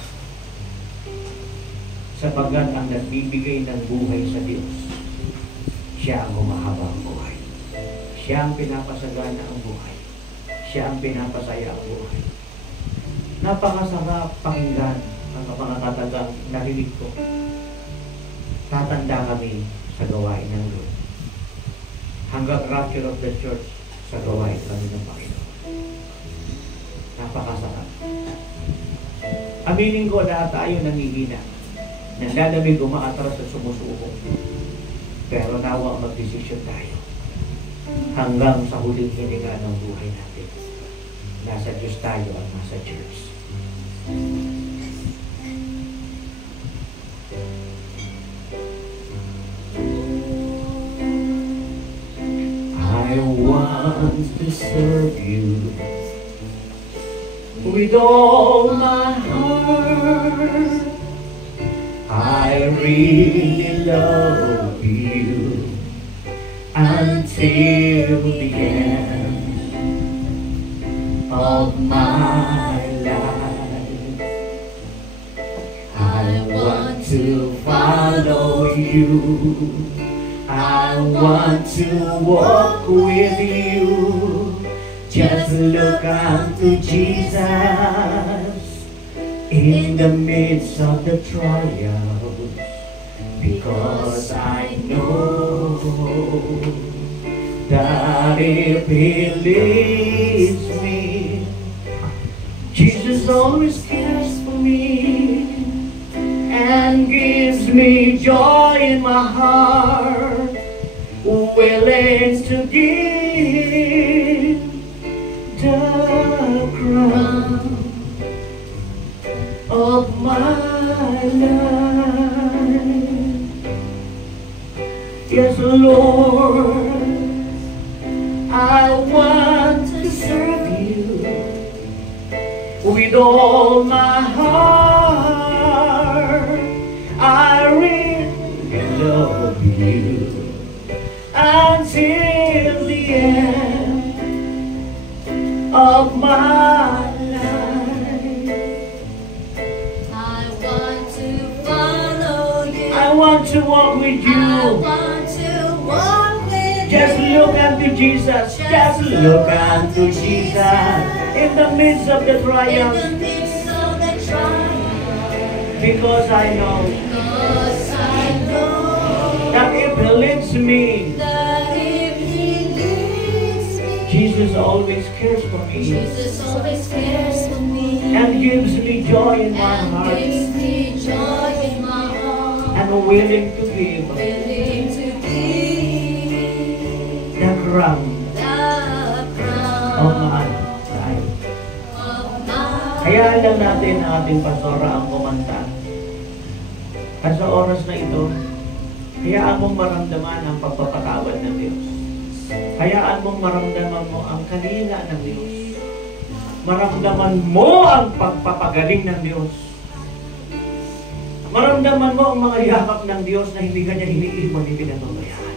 Sapagat ang nagbibigay ng buhay sa Diyos, siya ang humahabang buhay. Siya ang pinapasagana ang buhay. Siya ang pinapasaya ang buhay. Napakasarap pakinggan ang mga katagang narinig ko. Tatanda kami sa gawain ng Lord. Hanggang rapture of the church, sa gawain kami ng Panginoon. Napakasarap. Aminin ko na tayo nangihina. Nanlalamig, umaatras at sumusuko. Pero nawa magdesisyon tayo. Hanggang sa huling hininga ng buhay natin. Nasa Diyos tayo at nasa church. I want to serve you with all my heart. I really love you until the end of my life. I want to follow you. I want to walk with you. Just look unto Jesus in the midst of the trials, because I know that if He leads me, Jesus always cares for me and gives me joy in my heart, willing to give the crown of my life. Yes, Lord, I want to serve you with all my heart. I really love you until the end of my life. I want to follow you. I want to walk with I you. want to walk with Just you. look unto Jesus. Just look unto Jesus in the midst of the In trials, the midst of the trial, because I know because I know that if He leads me, that if He leads me, Jesus always cares for me Jesus always cares for me and gives me joy in my and heart. gives me joy in my heart. I'm willing to give Willing to give the crown the of crown my life. of my Hayaan lang natin ang ating pastora ang kumanta. At sa oras na ito, hayaan mong maramdaman ang pagpapatawad ng Diyos. Hayaan mong maramdaman mo ang kanina ng Diyos. Maramdaman mo ang pagpapagaling ng Diyos. Maramdaman mo ang mga yakap ng Diyos na hindi kanya hiniiwan, hindi pinababayaan.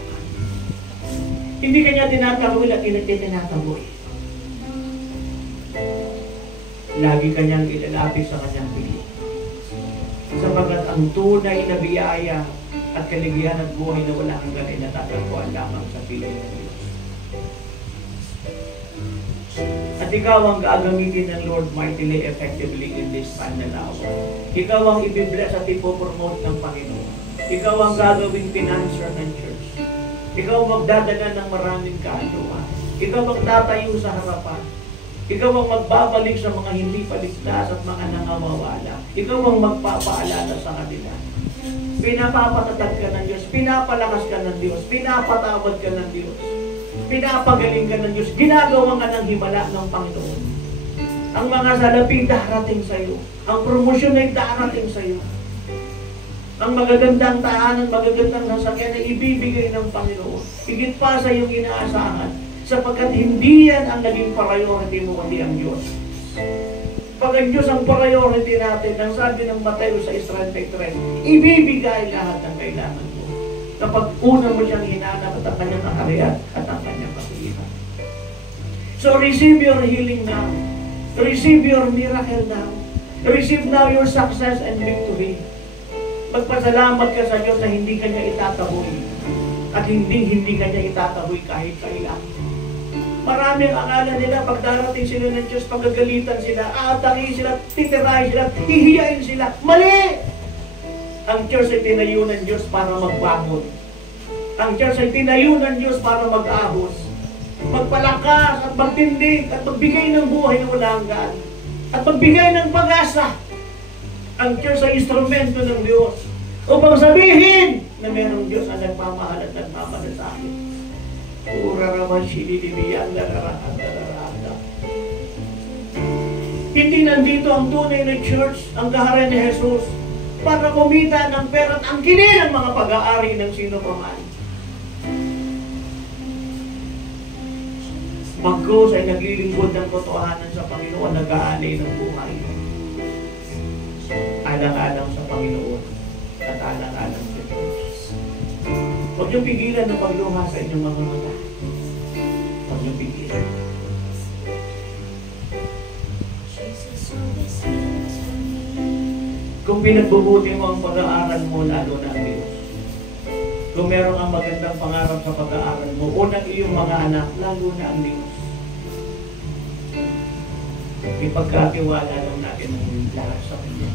Hindi kanya tinatawil at tinataboy. Lagi kanyang ilalapit sa kanyang piling. Sapagkat ang tunay na biyaya at kaligayahan at buhay na walang hanggan ay natatagpuan lamang sa piling ng Diyos. At ikaw ang gagamitin ng Lord mightily effectively in this time na hour. Ikaw ang ibibless at ipopromote ng Panginoon. Ikaw ang gagawing financer ng church. Ikaw ang magdadala ng maraming kaalaman. Ikaw ang tatayo sa harapan. Ikaw ang magbabalik sa mga hindi paligtas at mga nangawawala. Ikaw ang magpapaalala sa kanila. Pinapapatatag ka ng Diyos, pinapalakas ka ng Diyos, pinapatawad ka ng Diyos, pinapagaling ka ng Diyos, ginagawa ka ng himala ng Panginoon. Ang mga salapi darating sa iyo, ang promosyon ay darating sa iyo. Ang magagandang tahanan, magagandang sasakyan ay ibibigay ng Panginoon. Higit pa sa iyong inaasahan, sapagkat hindi yan ang naging priority mo, kundi ang Diyos. Pag ang Diyos ang priority natin, ang sabi ng Mateo sa 33, ibibigay lahat ng kailangan mo. Kapag una mo siyang hinanap at ang kanyang kaharian at ang kanyang kapilihan. So receive your healing now. Receive your miracle now. Receive now your success and victory. Magpasalamat ka sa Diyos na hindi kanya itataboy. At hindi kanya itataboy kahit kailan. Marami ang akala nila pag darating sila ng Diyos, pagagalitan sila, aatakin sila, titirahin sila, hihiyain sila. Mali! Ang church ay tinayo ng Diyos para magbangon. Ang church ay tinayo ng Diyos para mag-ahos, magpalakas at magtindig at magbigay ng buhay na walang hanggan at magbigay ng pag-asa. Ang church ay instrumento ng Diyos upang sabihin na mayroong Diyos ang nagmamahal at nagmamalasakit. Pura raman sinilibiyang nararahanda. Hindi nandito ang tunay na church, ang gaharan ni Jesus, para kumita ng pera at angkinin ang mga pag-aari ng sino pa man. Magkus ay naglilingkod ng totohanan sa Panginoon, nag-aanay ng buhay. Alang-alang sa Panginoon at alang-alang sa Diyos. Huwag niyong pigilan ng pagluha sa inyong mga mata. Huwag niyong pigilan. Kung pinagbubuti mo ang pag-aaral mo, lalo na ang Diyos. Kung meron ang magandang pangarap sa pag-aaral mo, unang iyong mga anak, lalo na ang Diyos. Ipagkatiwala lang natin ang lahat sa Kanya.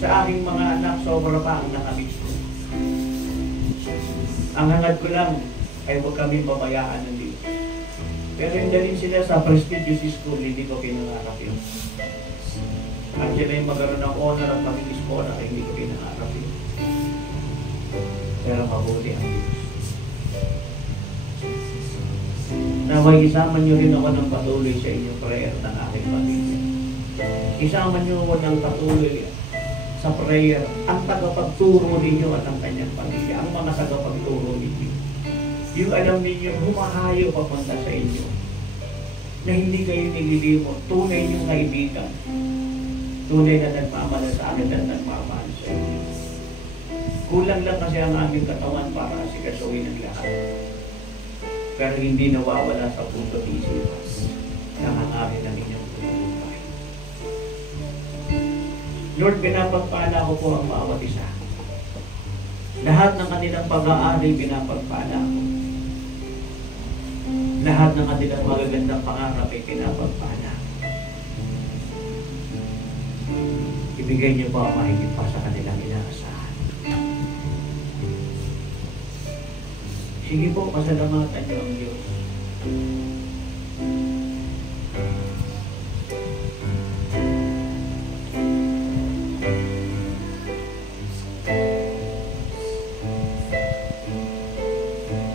Sa aking mga anak, sobra pa ang nakabis ko. Ang hangad ko lang ay huwag kami pabayaan ng Diyos. Pero yung dalhin sila sa prestigious school, hindi ko pinangarap yun. At sila yung magkaroon ng honor at maging scholar, ay hindi ko pinangarap yun. Pero mabuti ang Diyos. Naway isama niyo rin ako ng patuloy sa inyong prayer ng aking pamilya. Isama niyo ako ng patuloy sa prayer ang tagapagturo ninyo at ang kanyang pamilya, ang mga tagapagturo ninyo. Yung alam ninyo, humahayo papunta sa inyo, na hindi kayo nililimot, tunay niyong kaibigan, tunay na nagmamalasakit at nagmamahal sa inyo. Kulang lang kasi ang aming katawan para sikasuhin ang lahat. Pero hindi nawawala sa puso at isipan na hangarin ng inyong buhay. Lord, pinapagpala ko po ang bawat isa. Lahat ng kanilang pag-aaral, pinapagpala ko. Lahat ng kanilang magagandang pangarap ay pinapagpala. Ibigay niyo po ang mahigit pa sa kanilang inaasahan. Sige po, pasalamatan niyo ang Diyos.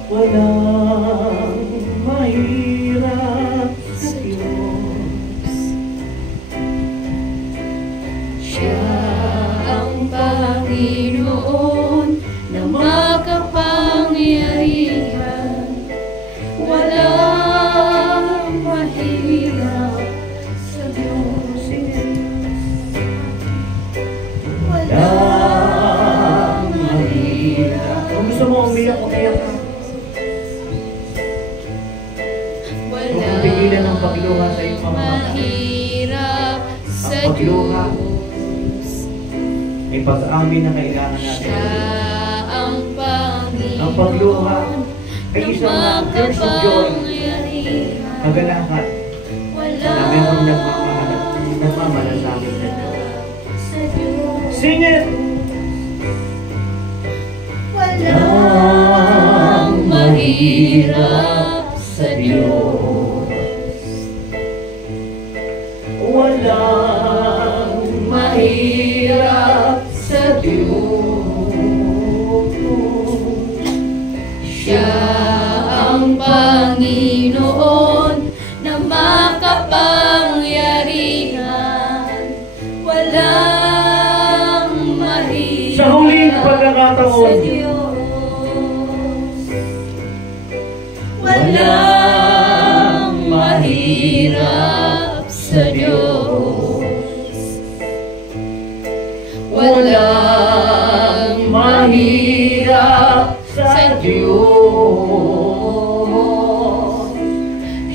Walang mahirap sa Diyos. Siya ang Panginoon na makapangyarihan. Walang mahirap sa Diyos. Walang mahirap. Kung gusto mo umiyak, umiyak ka. Huwag mong pigilan ang pagluha sa iyong mga mata. Mahirap sa Ang pagluha Diyos. ay pag-amin na kailangan natin. Siya ang Panginoon Ang pagluha ay na isang burst of joy, makapangyarihan. kagalakan, na mayroong nagmamalasakit na Diyos. Sa Diyos. Sing it! Walang mahirap sa Diyos. Walang Mahirap sa Diyos. Siya ang Panginoon na makapangyarihan. Walang mahirap Sa huling pagkakataon, sa Diyos. Walang mahirap sa Diyos. Walang mahirap sa Diyos.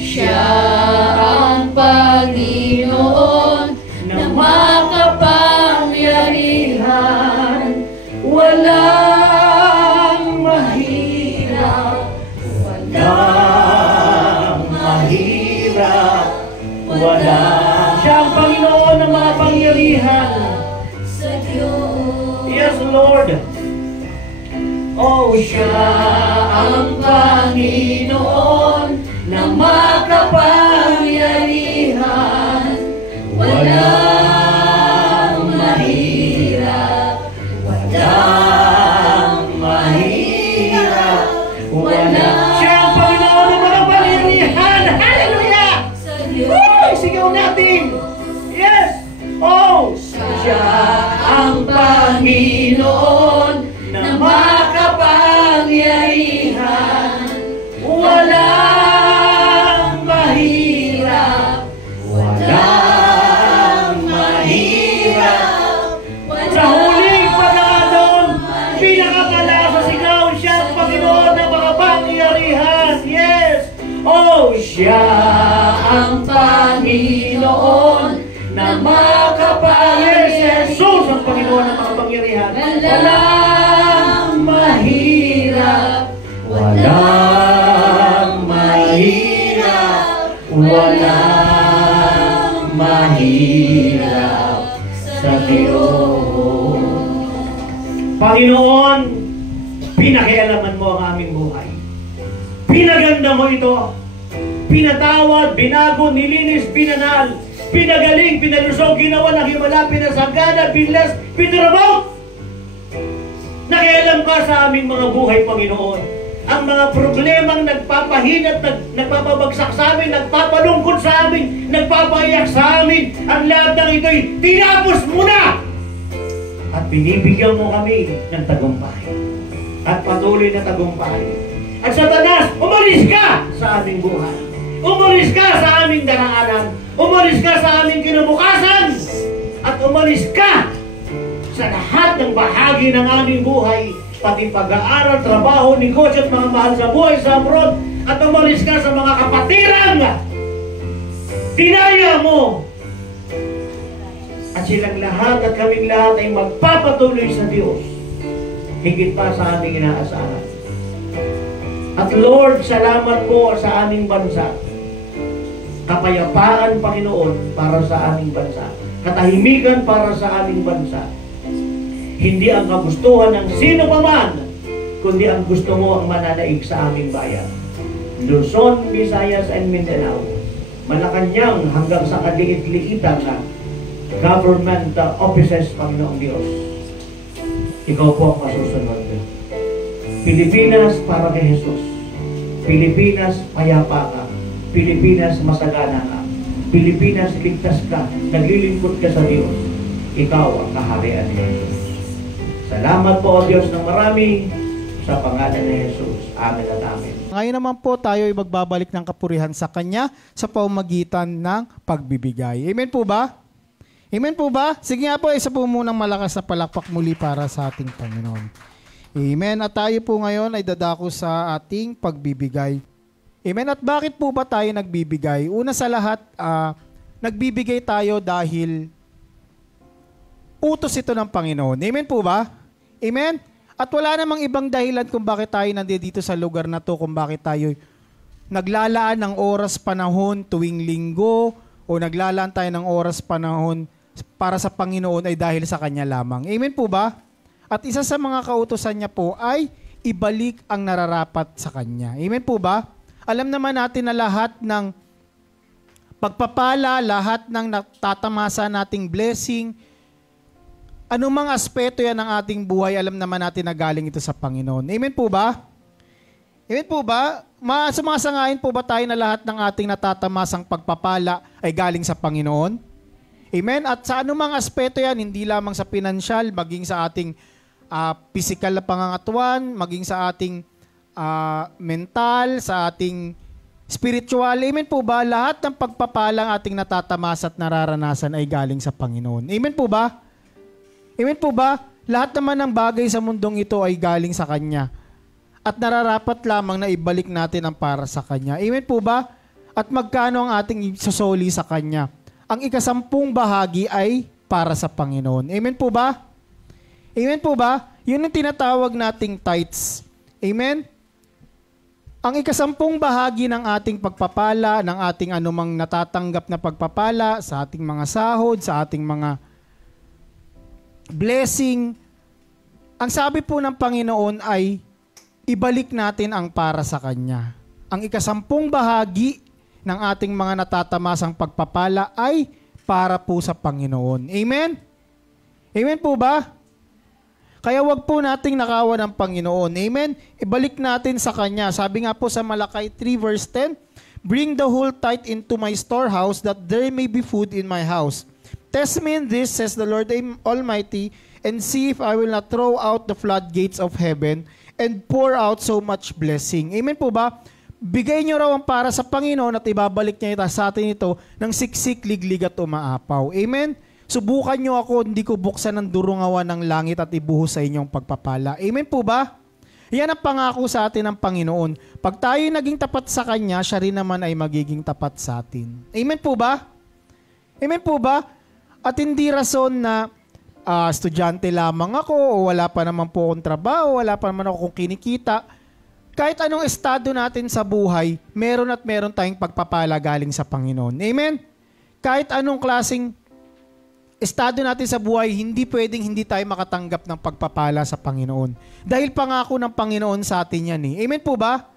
Siya ang Panginoon na makapangyarihan. Walang mahirap, walang wala. Siya ang Panginoon ng mga pangyarihan. sa Diyos. Yes, Lord. Oh, Siya ang Panginoon na makapangyarihan. Walang mahirap, walang mahirap, walang siya ang Panginoon ng mga pangyarihan. Hallelujah! sa Diyos. Uy, sigaw natin. Yes. Oh, Siya ang Panginoon na makapangyarihan. Walang mahirap, walang mahirap, sa huling pagkakataon, pinakakala sa sigaw, siya ang Panginoon ng mga pangyarihan. Yes. Oh, siya ang Panginoon na Yes, makapangyarihan. Jesus ang Panginoon ng mga pangyarihan. Walang mahirap, Walang mahirap, walang mahirap sa Diyos. Panginoon, pinakialaman mo ang aming buhay. Pinaganda mo ito. Pinatawad, binago, nilinis, pinanal, pinagaling, pinalusog, ginawa ng himala, pinasagana, pinlas, pinrabot. Nakialam ka sa aming mga buhay, Panginoon. Ang mga problemang nagpapahinat, nagpapabagsak sa amin, nagpapalungkot sa amin, nagpapaiyak sa amin, ang lahat ng ito'y tinapos mo na! At binibigyan mo kami ng tagumpay. At patuloy na tagumpay. At Satanas, umalis ka sa aming buhay. Umalis ka sa aming daraanan. Umalis ka sa aming kinabukasan. At umalis ka sa lahat ng bahagi ng aming buhay, pati pag-aaral, trabaho, negosyo at mga mahal sa buhay sa abroad, at umalis ka sa mga kapatiran. Dinaya mo. At silang lahat at kaming lahat ay magpapatuloy sa Diyos, higit pa sa aming inaasahan. At Lord, salamat po sa aming bansa. Kapayapaan, Panginoon, para sa aming bansa. Katahimikan para sa aming bansa. Hindi ang kagustuhan ng sino pa man, kundi ang gusto mo ang mananaig sa aming bayan. Luzon, Visayas, and Mindanao. Malacanang hanggang sa kaliit-liitan na government offices, Panginoong Diyos. Ikaw po ang masusunod. Pilipinas para kay Jesus. Pilipinas, payapa ka. Pilipinas, masagana ka. Pilipinas, ligtas ka. Naglilingkod ka sa Diyos. Ikaw ang kaharian ni Jesus. Salamat po, O Diyos, ng marami sa pangalan ni Jesus. Amen at amen. Ngayon naman po tayo ay magbabalik ng kapurihan sa Kanya sa pamamagitan ng pagbibigay. Amen po ba? Amen po ba? Sige nga po, isa po munang malakas na palakpak muli para sa ating Panginoon. Amen. At tayo po ngayon ay dadako sa ating pagbibigay. Amen. At bakit po ba tayo nagbibigay? Una sa lahat, nagbibigay tayo dahil utos ito ng Panginoon. Amen po ba? Amen. At wala namang ibang dahilan kung bakit tayo nandito sa lugar na to, kung bakit tayo naglalaan ng oras panahon tuwing linggo o naglalaan tayo ng oras panahon para sa Panginoon ay dahil sa Kanya lamang. Amen po ba? At isa sa mga kautusan niya po ay ibalik ang nararapat sa Kanya. Amen po ba? Alam naman natin na lahat ng pagpapala, lahat ng natatamasa nating blessing, anumang aspeto yan ng ating buhay, alam naman natin na galing ito sa Panginoon. Amen po ba? Amen po ba? Sumasangayon po ba tayo na lahat ng ating natatamasang pagpapala ay galing sa Panginoon? Amen? At sa anumang aspeto yan, hindi lamang sa pinansyal, maging sa ating physical na pangangatuan, maging sa ating mental, sa ating spiritual. Amen po ba? Lahat ng pagpapalang ating natatamasa at nararanasan ay galing sa Panginoon. Amen po ba? Amen po ba? Lahat naman ng bagay sa mundong ito ay galing sa Kanya. At nararapat lamang na ibalik natin ang para sa Kanya. Amen po ba? At magkano ang ating susoli sa Kanya? Ang 10% bahagi ay para sa Panginoon. Amen po ba? Amen po ba? Yun ang tinatawag nating tithes. Amen? Ang ikasampung bahagi ng ating pagpapala, ng ating anumang natatanggap na pagpapala sa ating mga sahod, sa ating mga blessing, ang sabi po ng Panginoon ay ibalik natin ang para sa Kanya. Ang ikasampung bahagi ng ating mga natatamasang pagpapala ay para po sa Panginoon. Amen? Amen po ba? Kaya wag po nating nakawan ng Panginoon. Amen? Ibalik natin sa Kanya. Sabi nga po sa Malakay 3 verse 10, "Bring the whole tithe into my storehouse, that there may be food in my house. Test me in this, says the Lord Almighty, and see if I will not throw out the floodgates of heaven and pour out so much blessing." Amen po ba? Bigay niyo raw ang para sa Panginoon at ibabalik niya sa atin ito ng siksik, liglig at umaapaw. Amen? Subukan niyo ako, hindi ko buksan ng durungawan ng langit at ibuhos sa inyong pagpapala. Amen po ba? Yan ang pangako sa atin ng Panginoon. Pag tayo naging tapat sa Kanya, siya rin naman ay magiging tapat sa atin. Amen po ba? Amen po ba? At hindi rason na estudyante lamang ako o wala pa naman po akong trabaho, wala pa naman akong kinikita. Kahit anong estado natin sa buhay, meron at meron tayong pagpapala galing sa Panginoon. Amen? Kahit anong klaseng estado natin sa buhay, hindi pwedeng hindi tayo makatanggap ng pagpapala sa Panginoon. Dahil pangako ng Panginoon sa atin yan eh. Amen po ba?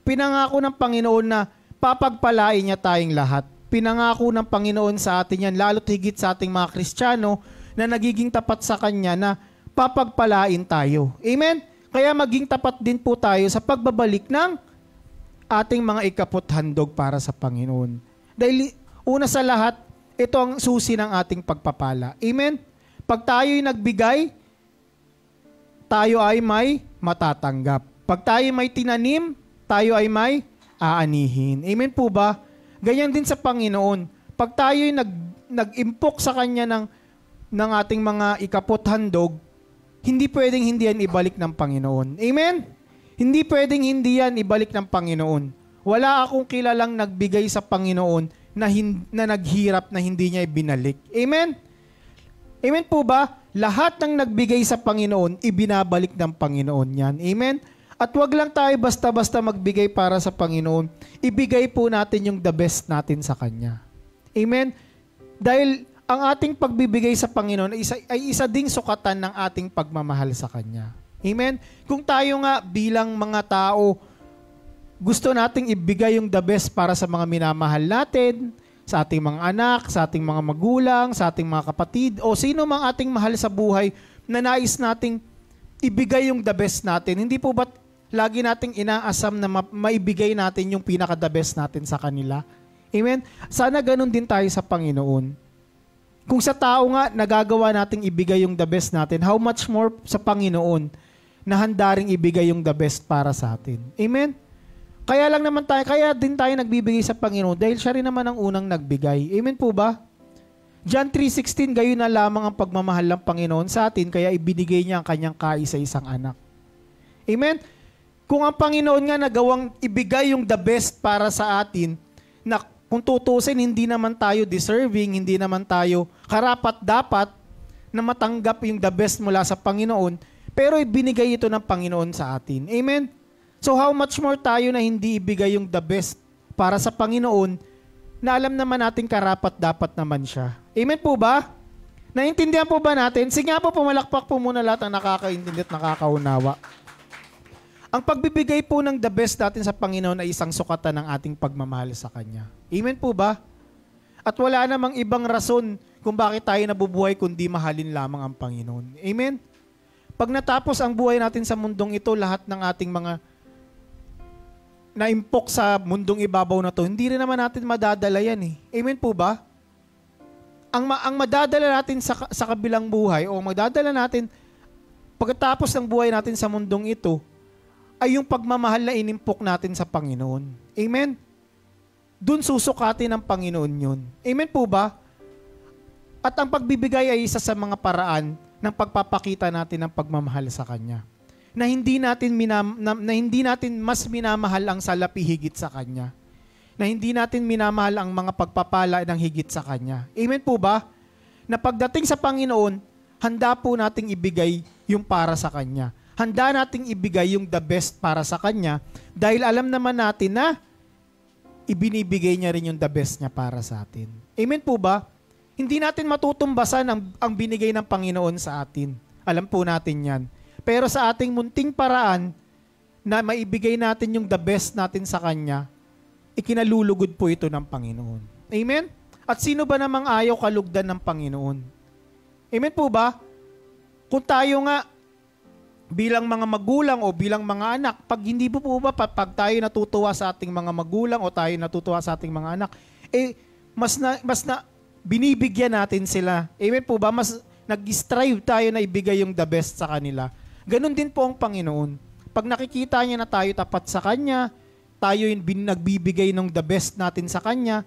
Pinangako ng Panginoon na papagpalain niya tayong lahat. Pinangako ng Panginoon sa atin yan, lalo't higit sa ating mga Kristiyano na nagiging tapat sa Kanya na papagpalain tayo. Amen? Kaya maging tapat din po tayo sa pagbabalik ng ating mga ikaput handog para sa Panginoon. Dahil una sa lahat, ito ang susi ng ating pagpapala. Amen? Pag tayo'y nagbigay, tayo ay may matatanggap. Pag tayo may tinanim, tayo ay may aanihin. Amen po ba? Ganyan din sa Panginoon. Pag tayo'y nag-impok sa Kanya ng ating mga ikaput handog, hindi pwedeng hindi yan ibalik ng Panginoon. Amen? Hindi pwedeng hindi yan ibalik ng Panginoon. Wala akong kilalang nagbigay sa Panginoon na naghirap na hindi niya ibinalik. Amen? Amen po ba? Lahat ng nagbigay sa Panginoon, ibinabalik ng Panginoon yan. Amen? At wag lang tayo basta-basta magbigay para sa Panginoon. Ibigay po natin yung the best natin sa Kanya. Amen? Dahil ang ating pagbibigay sa Panginoon ay isa ding sukatan ng ating pagmamahal sa Kanya. Amen? Kung tayo nga bilang mga tao, gusto nating ibigay yung the best para sa mga minamahal natin, sa ating mga anak, sa ating mga magulang, sa ating mga kapatid, o sino mang ating mahal sa buhay na nais nating ibigay yung the best natin. Hindi po ba't lagi nating inaasam na maibigay natin yung pinaka-the best natin sa kanila? Amen? Sana ganun din tayo sa Panginoon. Kung sa tao nga, nagagawa nating ibigay yung the best natin, how much more sa Panginoon na handa ring ibigay yung the best para sa atin. Amen? Kaya din tayo nagbibigay sa Panginoon dahil siya rin naman ang unang nagbigay. Amen po ba? John 3:16, gayon na lamang ang pagmamahal ng Panginoon sa atin, kaya ibinigay niya ang kanyang kaisa-isang anak. Amen? Kung ang Panginoon nga nagawang ibigay yung the best para sa atin, na kung tutusin, hindi naman tayo deserving, hindi naman tayo karapat-dapat na matanggap yung the best mula sa Panginoon, pero ibinigay ito ng Panginoon sa atin. Amen? So how much more tayo na hindi ibigay yung the best para sa Panginoon na alam naman natin karapat-dapat naman siya. Amen po ba? Naintindihan po ba natin? Sige nga po, pumalakpak po muna lahat ang nakakaintindi at nakakaunawa. Ang pagbibigay po ng the best natin sa Panginoon ay isang sukatan ng ating pagmamahal sa Kanya. Amen po ba? At wala namang ibang rason kung bakit tayo nabubuhay kundi mahalin lamang ang Panginoon. Amen? Pag natapos ang buhay natin sa mundong ito, lahat ng ating mga naimpok sa mundong ibabaw na to, hindi rin naman natin madadala yan eh. Amen po ba? Ang madadala natin sa kabilang buhay o madadala natin pagkatapos ng buhay natin sa mundong ito ay yung pagmamahal na inimpok natin sa Panginoon. Amen? Doon susukatin ng Panginoon yun. Amen po ba? At ang pagbibigay ay isa sa mga paraan ng pagpapakita natin ng pagmamahal sa Kanya. Na hindi natin mas minamahal ang salapi higit sa Kanya. Na hindi natin minamahal ang mga pagpapala ng higit sa Kanya. Amen po ba? Na pagdating sa Panginoon, handa po nating ibigay yung para sa Kanya. handa nating ibigay yung the best para sa Kanya dahil alam naman natin na ibinibigay niya rin yung the best niya para sa atin. Amen po ba? Hindi natin matutumbasan ang binigay ng Panginoon sa atin. Alam po natin yan. Pero sa ating munting paraan na maibigay natin yung the best natin sa Kanya, ikinalulugod po ito ng Panginoon. Amen? At sino ba namang ayaw kalugdan ng Panginoon? Amen po ba? Kung tayo nga bilang mga magulang o bilang mga anak, pag hindi po ba, pag tayo natutuwa sa ating mga magulang o tayo natutuwa sa ating mga anak, mas na binibigyan natin sila. Amen po ba? Mas nag-strive tayo na ibigay yung the best sa kanila. Ganon din po ang Panginoon. Pag nakikita niya na tayo tapat sa Kanya, tayo yung nagbibigay ng the best natin sa Kanya,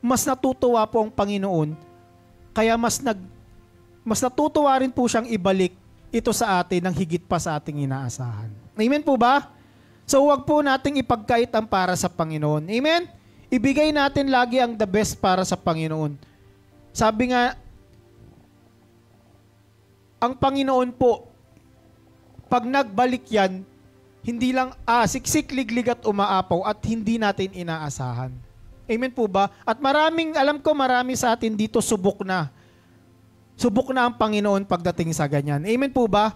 mas natutuwa po ang Panginoon. Kaya mas natutuwa rin po siyang ibalik ito sa atin ng higit pa sa ating inaasahan. Amen po ba? So huwag po nating ipagkait ang para sa Panginoon. Amen? Ibigay natin lagi ang the best para sa Panginoon. Sabi nga, ang Panginoon po, pag nagbalik yan, hindi lang siksik, liglig at umaapaw at hindi natin inaasahan. Amen po ba? At alam ko marami sa atin dito subok na. Subok na ang Panginoon pagdating sa ganyan. Amen po ba?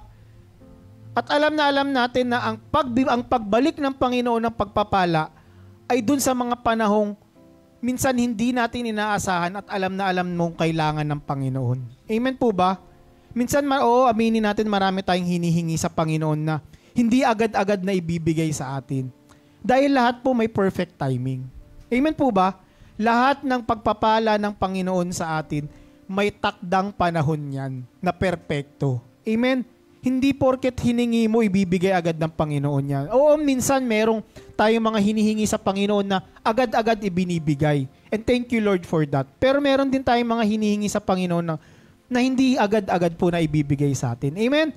At alam natin na ang pagbalik ng Panginoon ng pagpapala ay dun sa mga panahong minsan hindi natin inaasahan at alam na alam mong kailangan ng Panginoon. Amen po ba? Minsan, aminin natin marami tayong hinihingi sa Panginoon na hindi agad-agad na ibibigay sa atin. Dahil lahat po may perfect timing. Amen po ba? Lahat ng pagpapala ng Panginoon sa atin, may takdang panahon yan na perpekto. Amen? Hindi porket hiningi mo, ibibigay agad ng Panginoon yan. Oo, minsan merong tayong mga hinihingi sa Panginoon na agad-agad ibinibigay. And thank you Lord for that. Pero meron din tayong mga hinihingi sa Panginoon na hindi agad-agad po na ibibigay sa atin. Amen?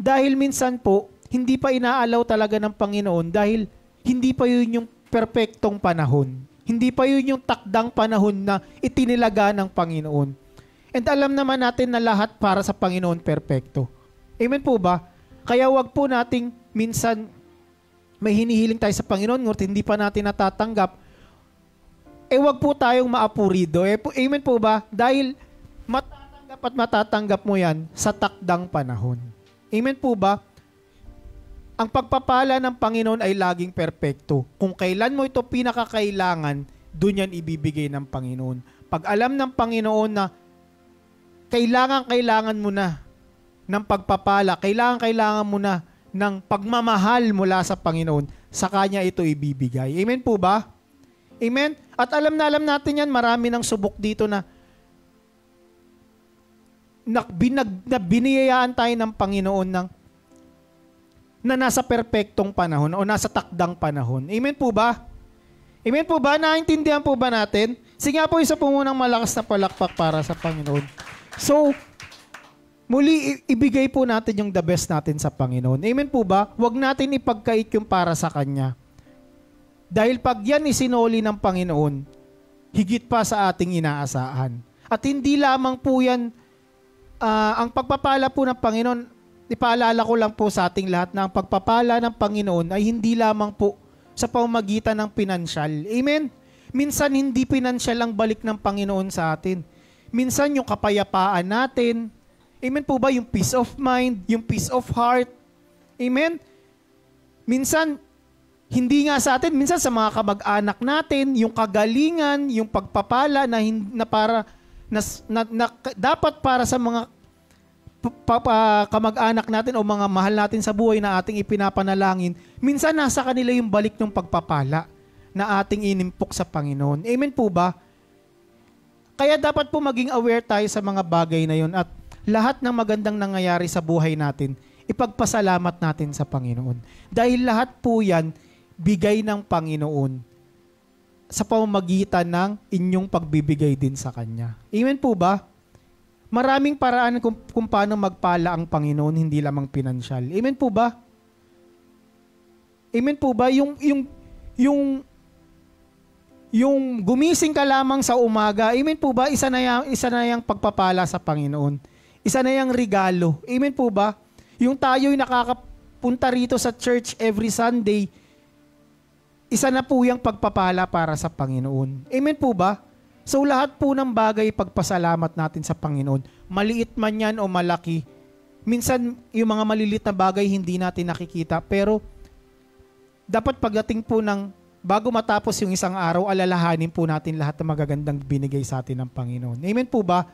Dahil minsan po, hindi pa inaalaw talaga ng Panginoon dahil hindi pa yun yung perpektong panahon. Hindi pa yun yung takdang panahon na itinilaga ng Panginoon. And alam naman natin na lahat para sa Panginoon perpekto. Amen po ba? Kaya wag po nating minsan may hinihiling tayo sa Panginoon ngunit hindi pa natin natatanggap. Wag po tayong maapurido. Amen po ba? Dahil matatanggap mo yan sa takdang panahon. Amen po ba? Ang pagpapala ng Panginoon ay laging perpekto. Kung kailan mo ito pinakakailangan, doon yan ibibigay ng Panginoon. Pag alam ng Panginoon na kailangan mo na ng pagpapala, kailangan mo na ng pagmamahal mula sa Panginoon, sa Kanya ito ibibigay. Amen po ba? Amen? At alam natin yan, marami ng subok dito na biniyayaan tayo ng Panginoon na nasa perpektong panahon o nasa takdang panahon. Amen po ba? Amen po ba? Naintindihan po ba natin? Sige nga po, isa po munang malakas na palakpak para sa Panginoon. So, muli, ibigay po natin yung the best natin sa Panginoon. Amen po ba? Huwag natin ipagkait yung para sa Kanya. Dahil pag yan isinoli ng Panginoon, higit pa sa ating inaasahan. At hindi lamang po yan, ang pagpapala po ng Panginoon, ipaalala ko lang po sa ating lahat na ang pagpapala ng Panginoon ay hindi lamang po sa pamamagitan ng pinansyal. Amen? Minsan hindi pinansyal ang balik ng Panginoon sa atin. Minsan yung kapayapaan natin. Amen po ba? Yung peace of mind, yung peace of heart. Amen? Minsan, hindi nga sa atin, minsan sa mga kamag-anak natin, yung kagalingan, yung pagpapala na dapat para sa mga kamag-anak natin o mga mahal natin sa buhay na ating ipinapanalangin, minsan nasa kanila yung balik ng pagpapala na ating inimpok sa Panginoon. Amen po ba? Kaya dapat po maging aware tayo sa mga bagay na yun at lahat ng magandang nangyayari sa buhay natin, ipagpasalamat natin sa Panginoon. Dahil lahat po yan, bigay ng Panginoon sa pamamagitan ng inyong pagbibigay din sa Kanya. Amen po ba? Maraming paraan kung paano magpala ang Panginoon, hindi lamang pinansyal. Amen po ba? Amen po ba? Yung gumising ka lamang sa umaga, amen po ba? Isa na yang pagpapala sa Panginoon. Isa na yang regalo. Amen po ba? Yung tayo'y pagpunta rito sa church every Sunday, isa na po yung pagpapala para sa Panginoon. Amen po ba? So lahat po ng bagay pagpasalamat natin sa Panginoon. Maliit man yan o malaki. Minsan yung mga maliliit na bagay hindi natin nakikita, pero dapat pagdating po ng bago matapos yung isang araw, alalahanin po natin lahat ng magagandang binigay sa atin ng Panginoon. Amen po ba?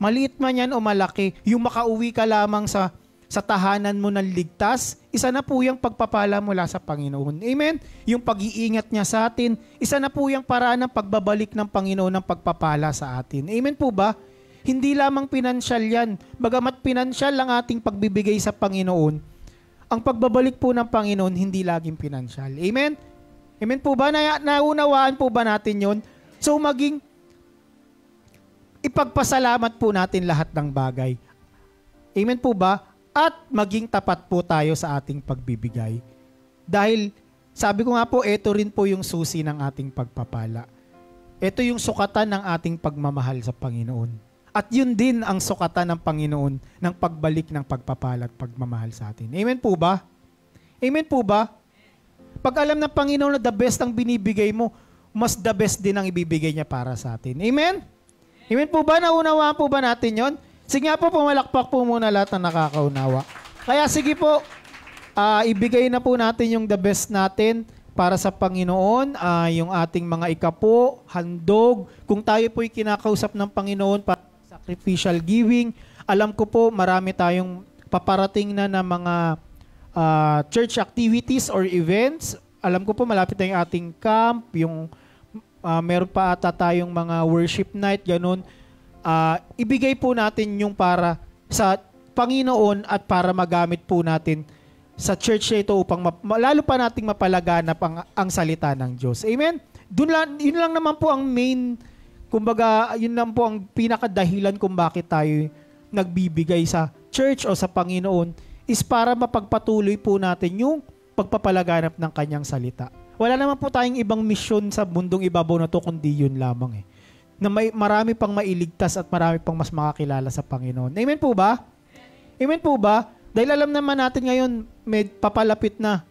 Maliit man yan o malaki, yung makauwi ka lamang sa tahanan mo ng ligtas, isa na po yung pagpapala mula sa Panginoon. Amen? Yung pag-iingat niya sa atin, isa na po yung paraan ng pagbabalik ng Panginoon ng pagpapala sa atin. Amen po ba? Hindi lamang pinansyal yan. Bagamat pinansyal lang ating pagbibigay sa Panginoon, ang pagbabalik po ng Panginoon, hindi laging pinansyal. Amen? Amen po ba? Naunawaan po ba natin yon? So maging ipagpasalamat po natin lahat ng bagay. Amen po ba? At maging tapat po tayo sa ating pagbibigay. Dahil, sabi ko nga po, ito rin po yung susi ng ating pagpapala. Ito yung sukatan ng ating pagmamahal sa Panginoon. At yun din ang sukatan ng Panginoon ng pagbalik ng pagpapala at pagmamahal sa atin. Amen po ba? Amen po ba? Pag alam ng Panginoon na the best ang binibigay mo, mas the best din ang ibibigay niya para sa atin. Amen? Amen po ba? Naunawaan po ba natin yon? Sige nga po, pumalakpak po muna lahat ng nakakaunawa. Kaya sige po, ibigay na po natin yung the best natin para sa Panginoon, yung ating mga ikapo, handog. Kung tayo po'y kinakausap ng Panginoon para sacrificial giving, alam ko po marami tayong paparating na mga church activities or events. Alam ko po malapit na yung ating camp, yung meron pa ata tayong mga worship night, ganun. Ibigay po natin yung para sa Panginoon at para magamit po natin sa church na ito upang lalo pa nating mapalaganap ang salita ng Diyos. Amen? Yun lang naman po ang main, kumbaga, yun lang po ang pinakadahilan kung bakit tayo nagbibigay sa church o sa Panginoon is para mapagpatuloy po natin yung pagpapalaganap ng kanyang salita. Wala naman po tayong ibang misyon sa mundong ibabaw na to kundi yun lamang na may marami pang mailigtas at marami pang mas makakilala sa Panginoon. Amen po ba? Amen po ba? Dahil alam naman natin ngayon, may papalapit na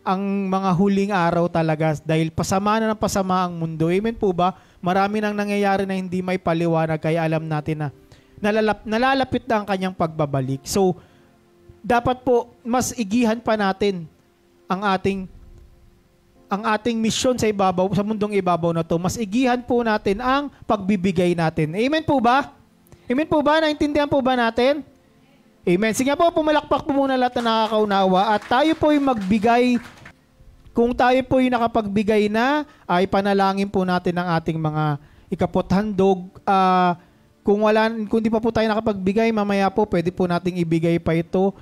ang mga huling araw talaga dahil pasama na ng pasama ang mundo. Amen po ba? Marami nang nangyayari na hindi may paliwanag kaya alam natin na nalalapit na ang kanyang pagbabalik. So, dapat po mas igihan pa natin ang ating misyon sa ibabaw, sa mundong ibabaw na to. Mas igihan po natin ang pagbibigay natin. Amen po ba? Amen po ba? Naintindihan po ba natin? Amen. Sige po, pumalakpak po muna lahat na nakakaunawa at tayo po yung magbigay. Kung tayo po yung nakapagbigay na, ay panalangin po natin ang ating mga ikapot handog. Kung di pa po tayo nakapagbigay, mamaya po pwede po nating ibigay pa ito.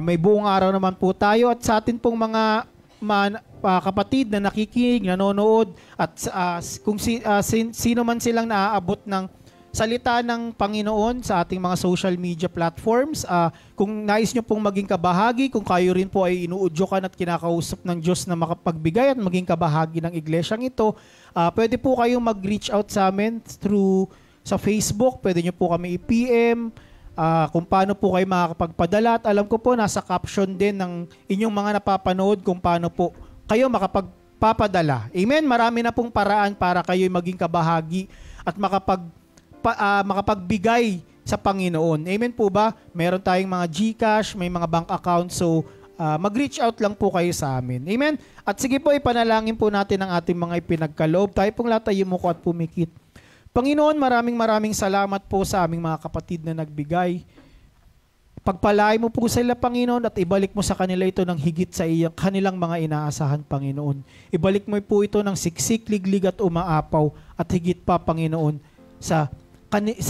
May buong araw naman po tayo at sa atin pong mga kapatid na nakikinig, nanonood at kung sino man silang naaabot ng salita ng Panginoon sa ating mga social media platforms, kung nais nyo pong maging kabahagi, kung kayo rin po ay inuudyokan at kinakausap ng Diyos na makapagbigay at maging kabahagi ng iglesyang ito, pwede po kayong mag-reach out sa amin through sa Facebook, pwede nyo po kami i-PM, kung paano po kayo makakapagpadala at alam ko po nasa caption din ng inyong mga napapanood kung paano po kayo makapagpapadala. Amen? Marami na pong paraan para kayo maging kabahagi at makapagbigay sa Panginoon. Amen po ba? Meron tayong mga GCash, may mga bank account, so mag-reach out lang po kayo sa amin. Amen? At sige po, ipanalangin po natin ang ating mga ipinagkaloob. Tayo pong lahat ay yumuko at pumikit. Panginoon, maraming salamat po sa aming mga kapatid na nagbigay. Pagpalain mo po sila, Panginoon, at ibalik mo sa kanila ito ng higit sa kanilang mga inaasahan, Panginoon. Ibalik mo po ito ng siksik, liglig at umaapaw at higit pa, Panginoon, sa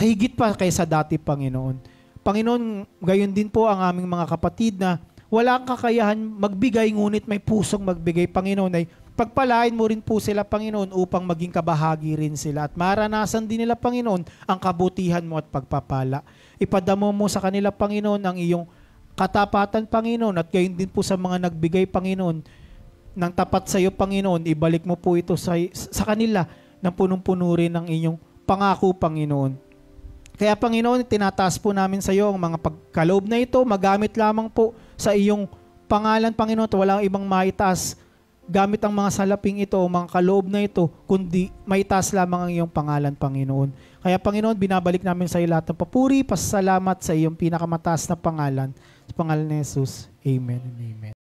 higit pa kaysa dati, Panginoon. Panginoon, gayon din po ang aming mga kapatid na walang kakayahan magbigay, ngunit may pusong magbigay, Panginoon, ay pagpalain mo rin po sila, Panginoon, upang maging kabahagi rin sila at maranasan din nila, Panginoon, ang kabutihan mo at pagpapala. Ipadamo mo sa kanila, Panginoon, ang iyong katapatan, Panginoon, at gayon din po sa mga nagbigay, Panginoon, ng tapat sa iyo, Panginoon, ibalik mo po ito sa kanila ng punong-puno rin ng inyong pangako, Panginoon. Kaya, Panginoon, tinataas po namin sa iyo ang mga pagkaloob na ito, magamit lamang po sa iyong pangalan, Panginoon, at walang ibang maitaas gamit ang mga salaping ito, mga kaloob na ito, kundi maitaas lamang ang iyong pangalan, Panginoon. Kaya, Panginoon, binabalik namin sa iyo lahat ng papuri, pasasalamat sa iyong pinakamataas na pangalan. Sa pangalan ni Jesus. Amen and amen.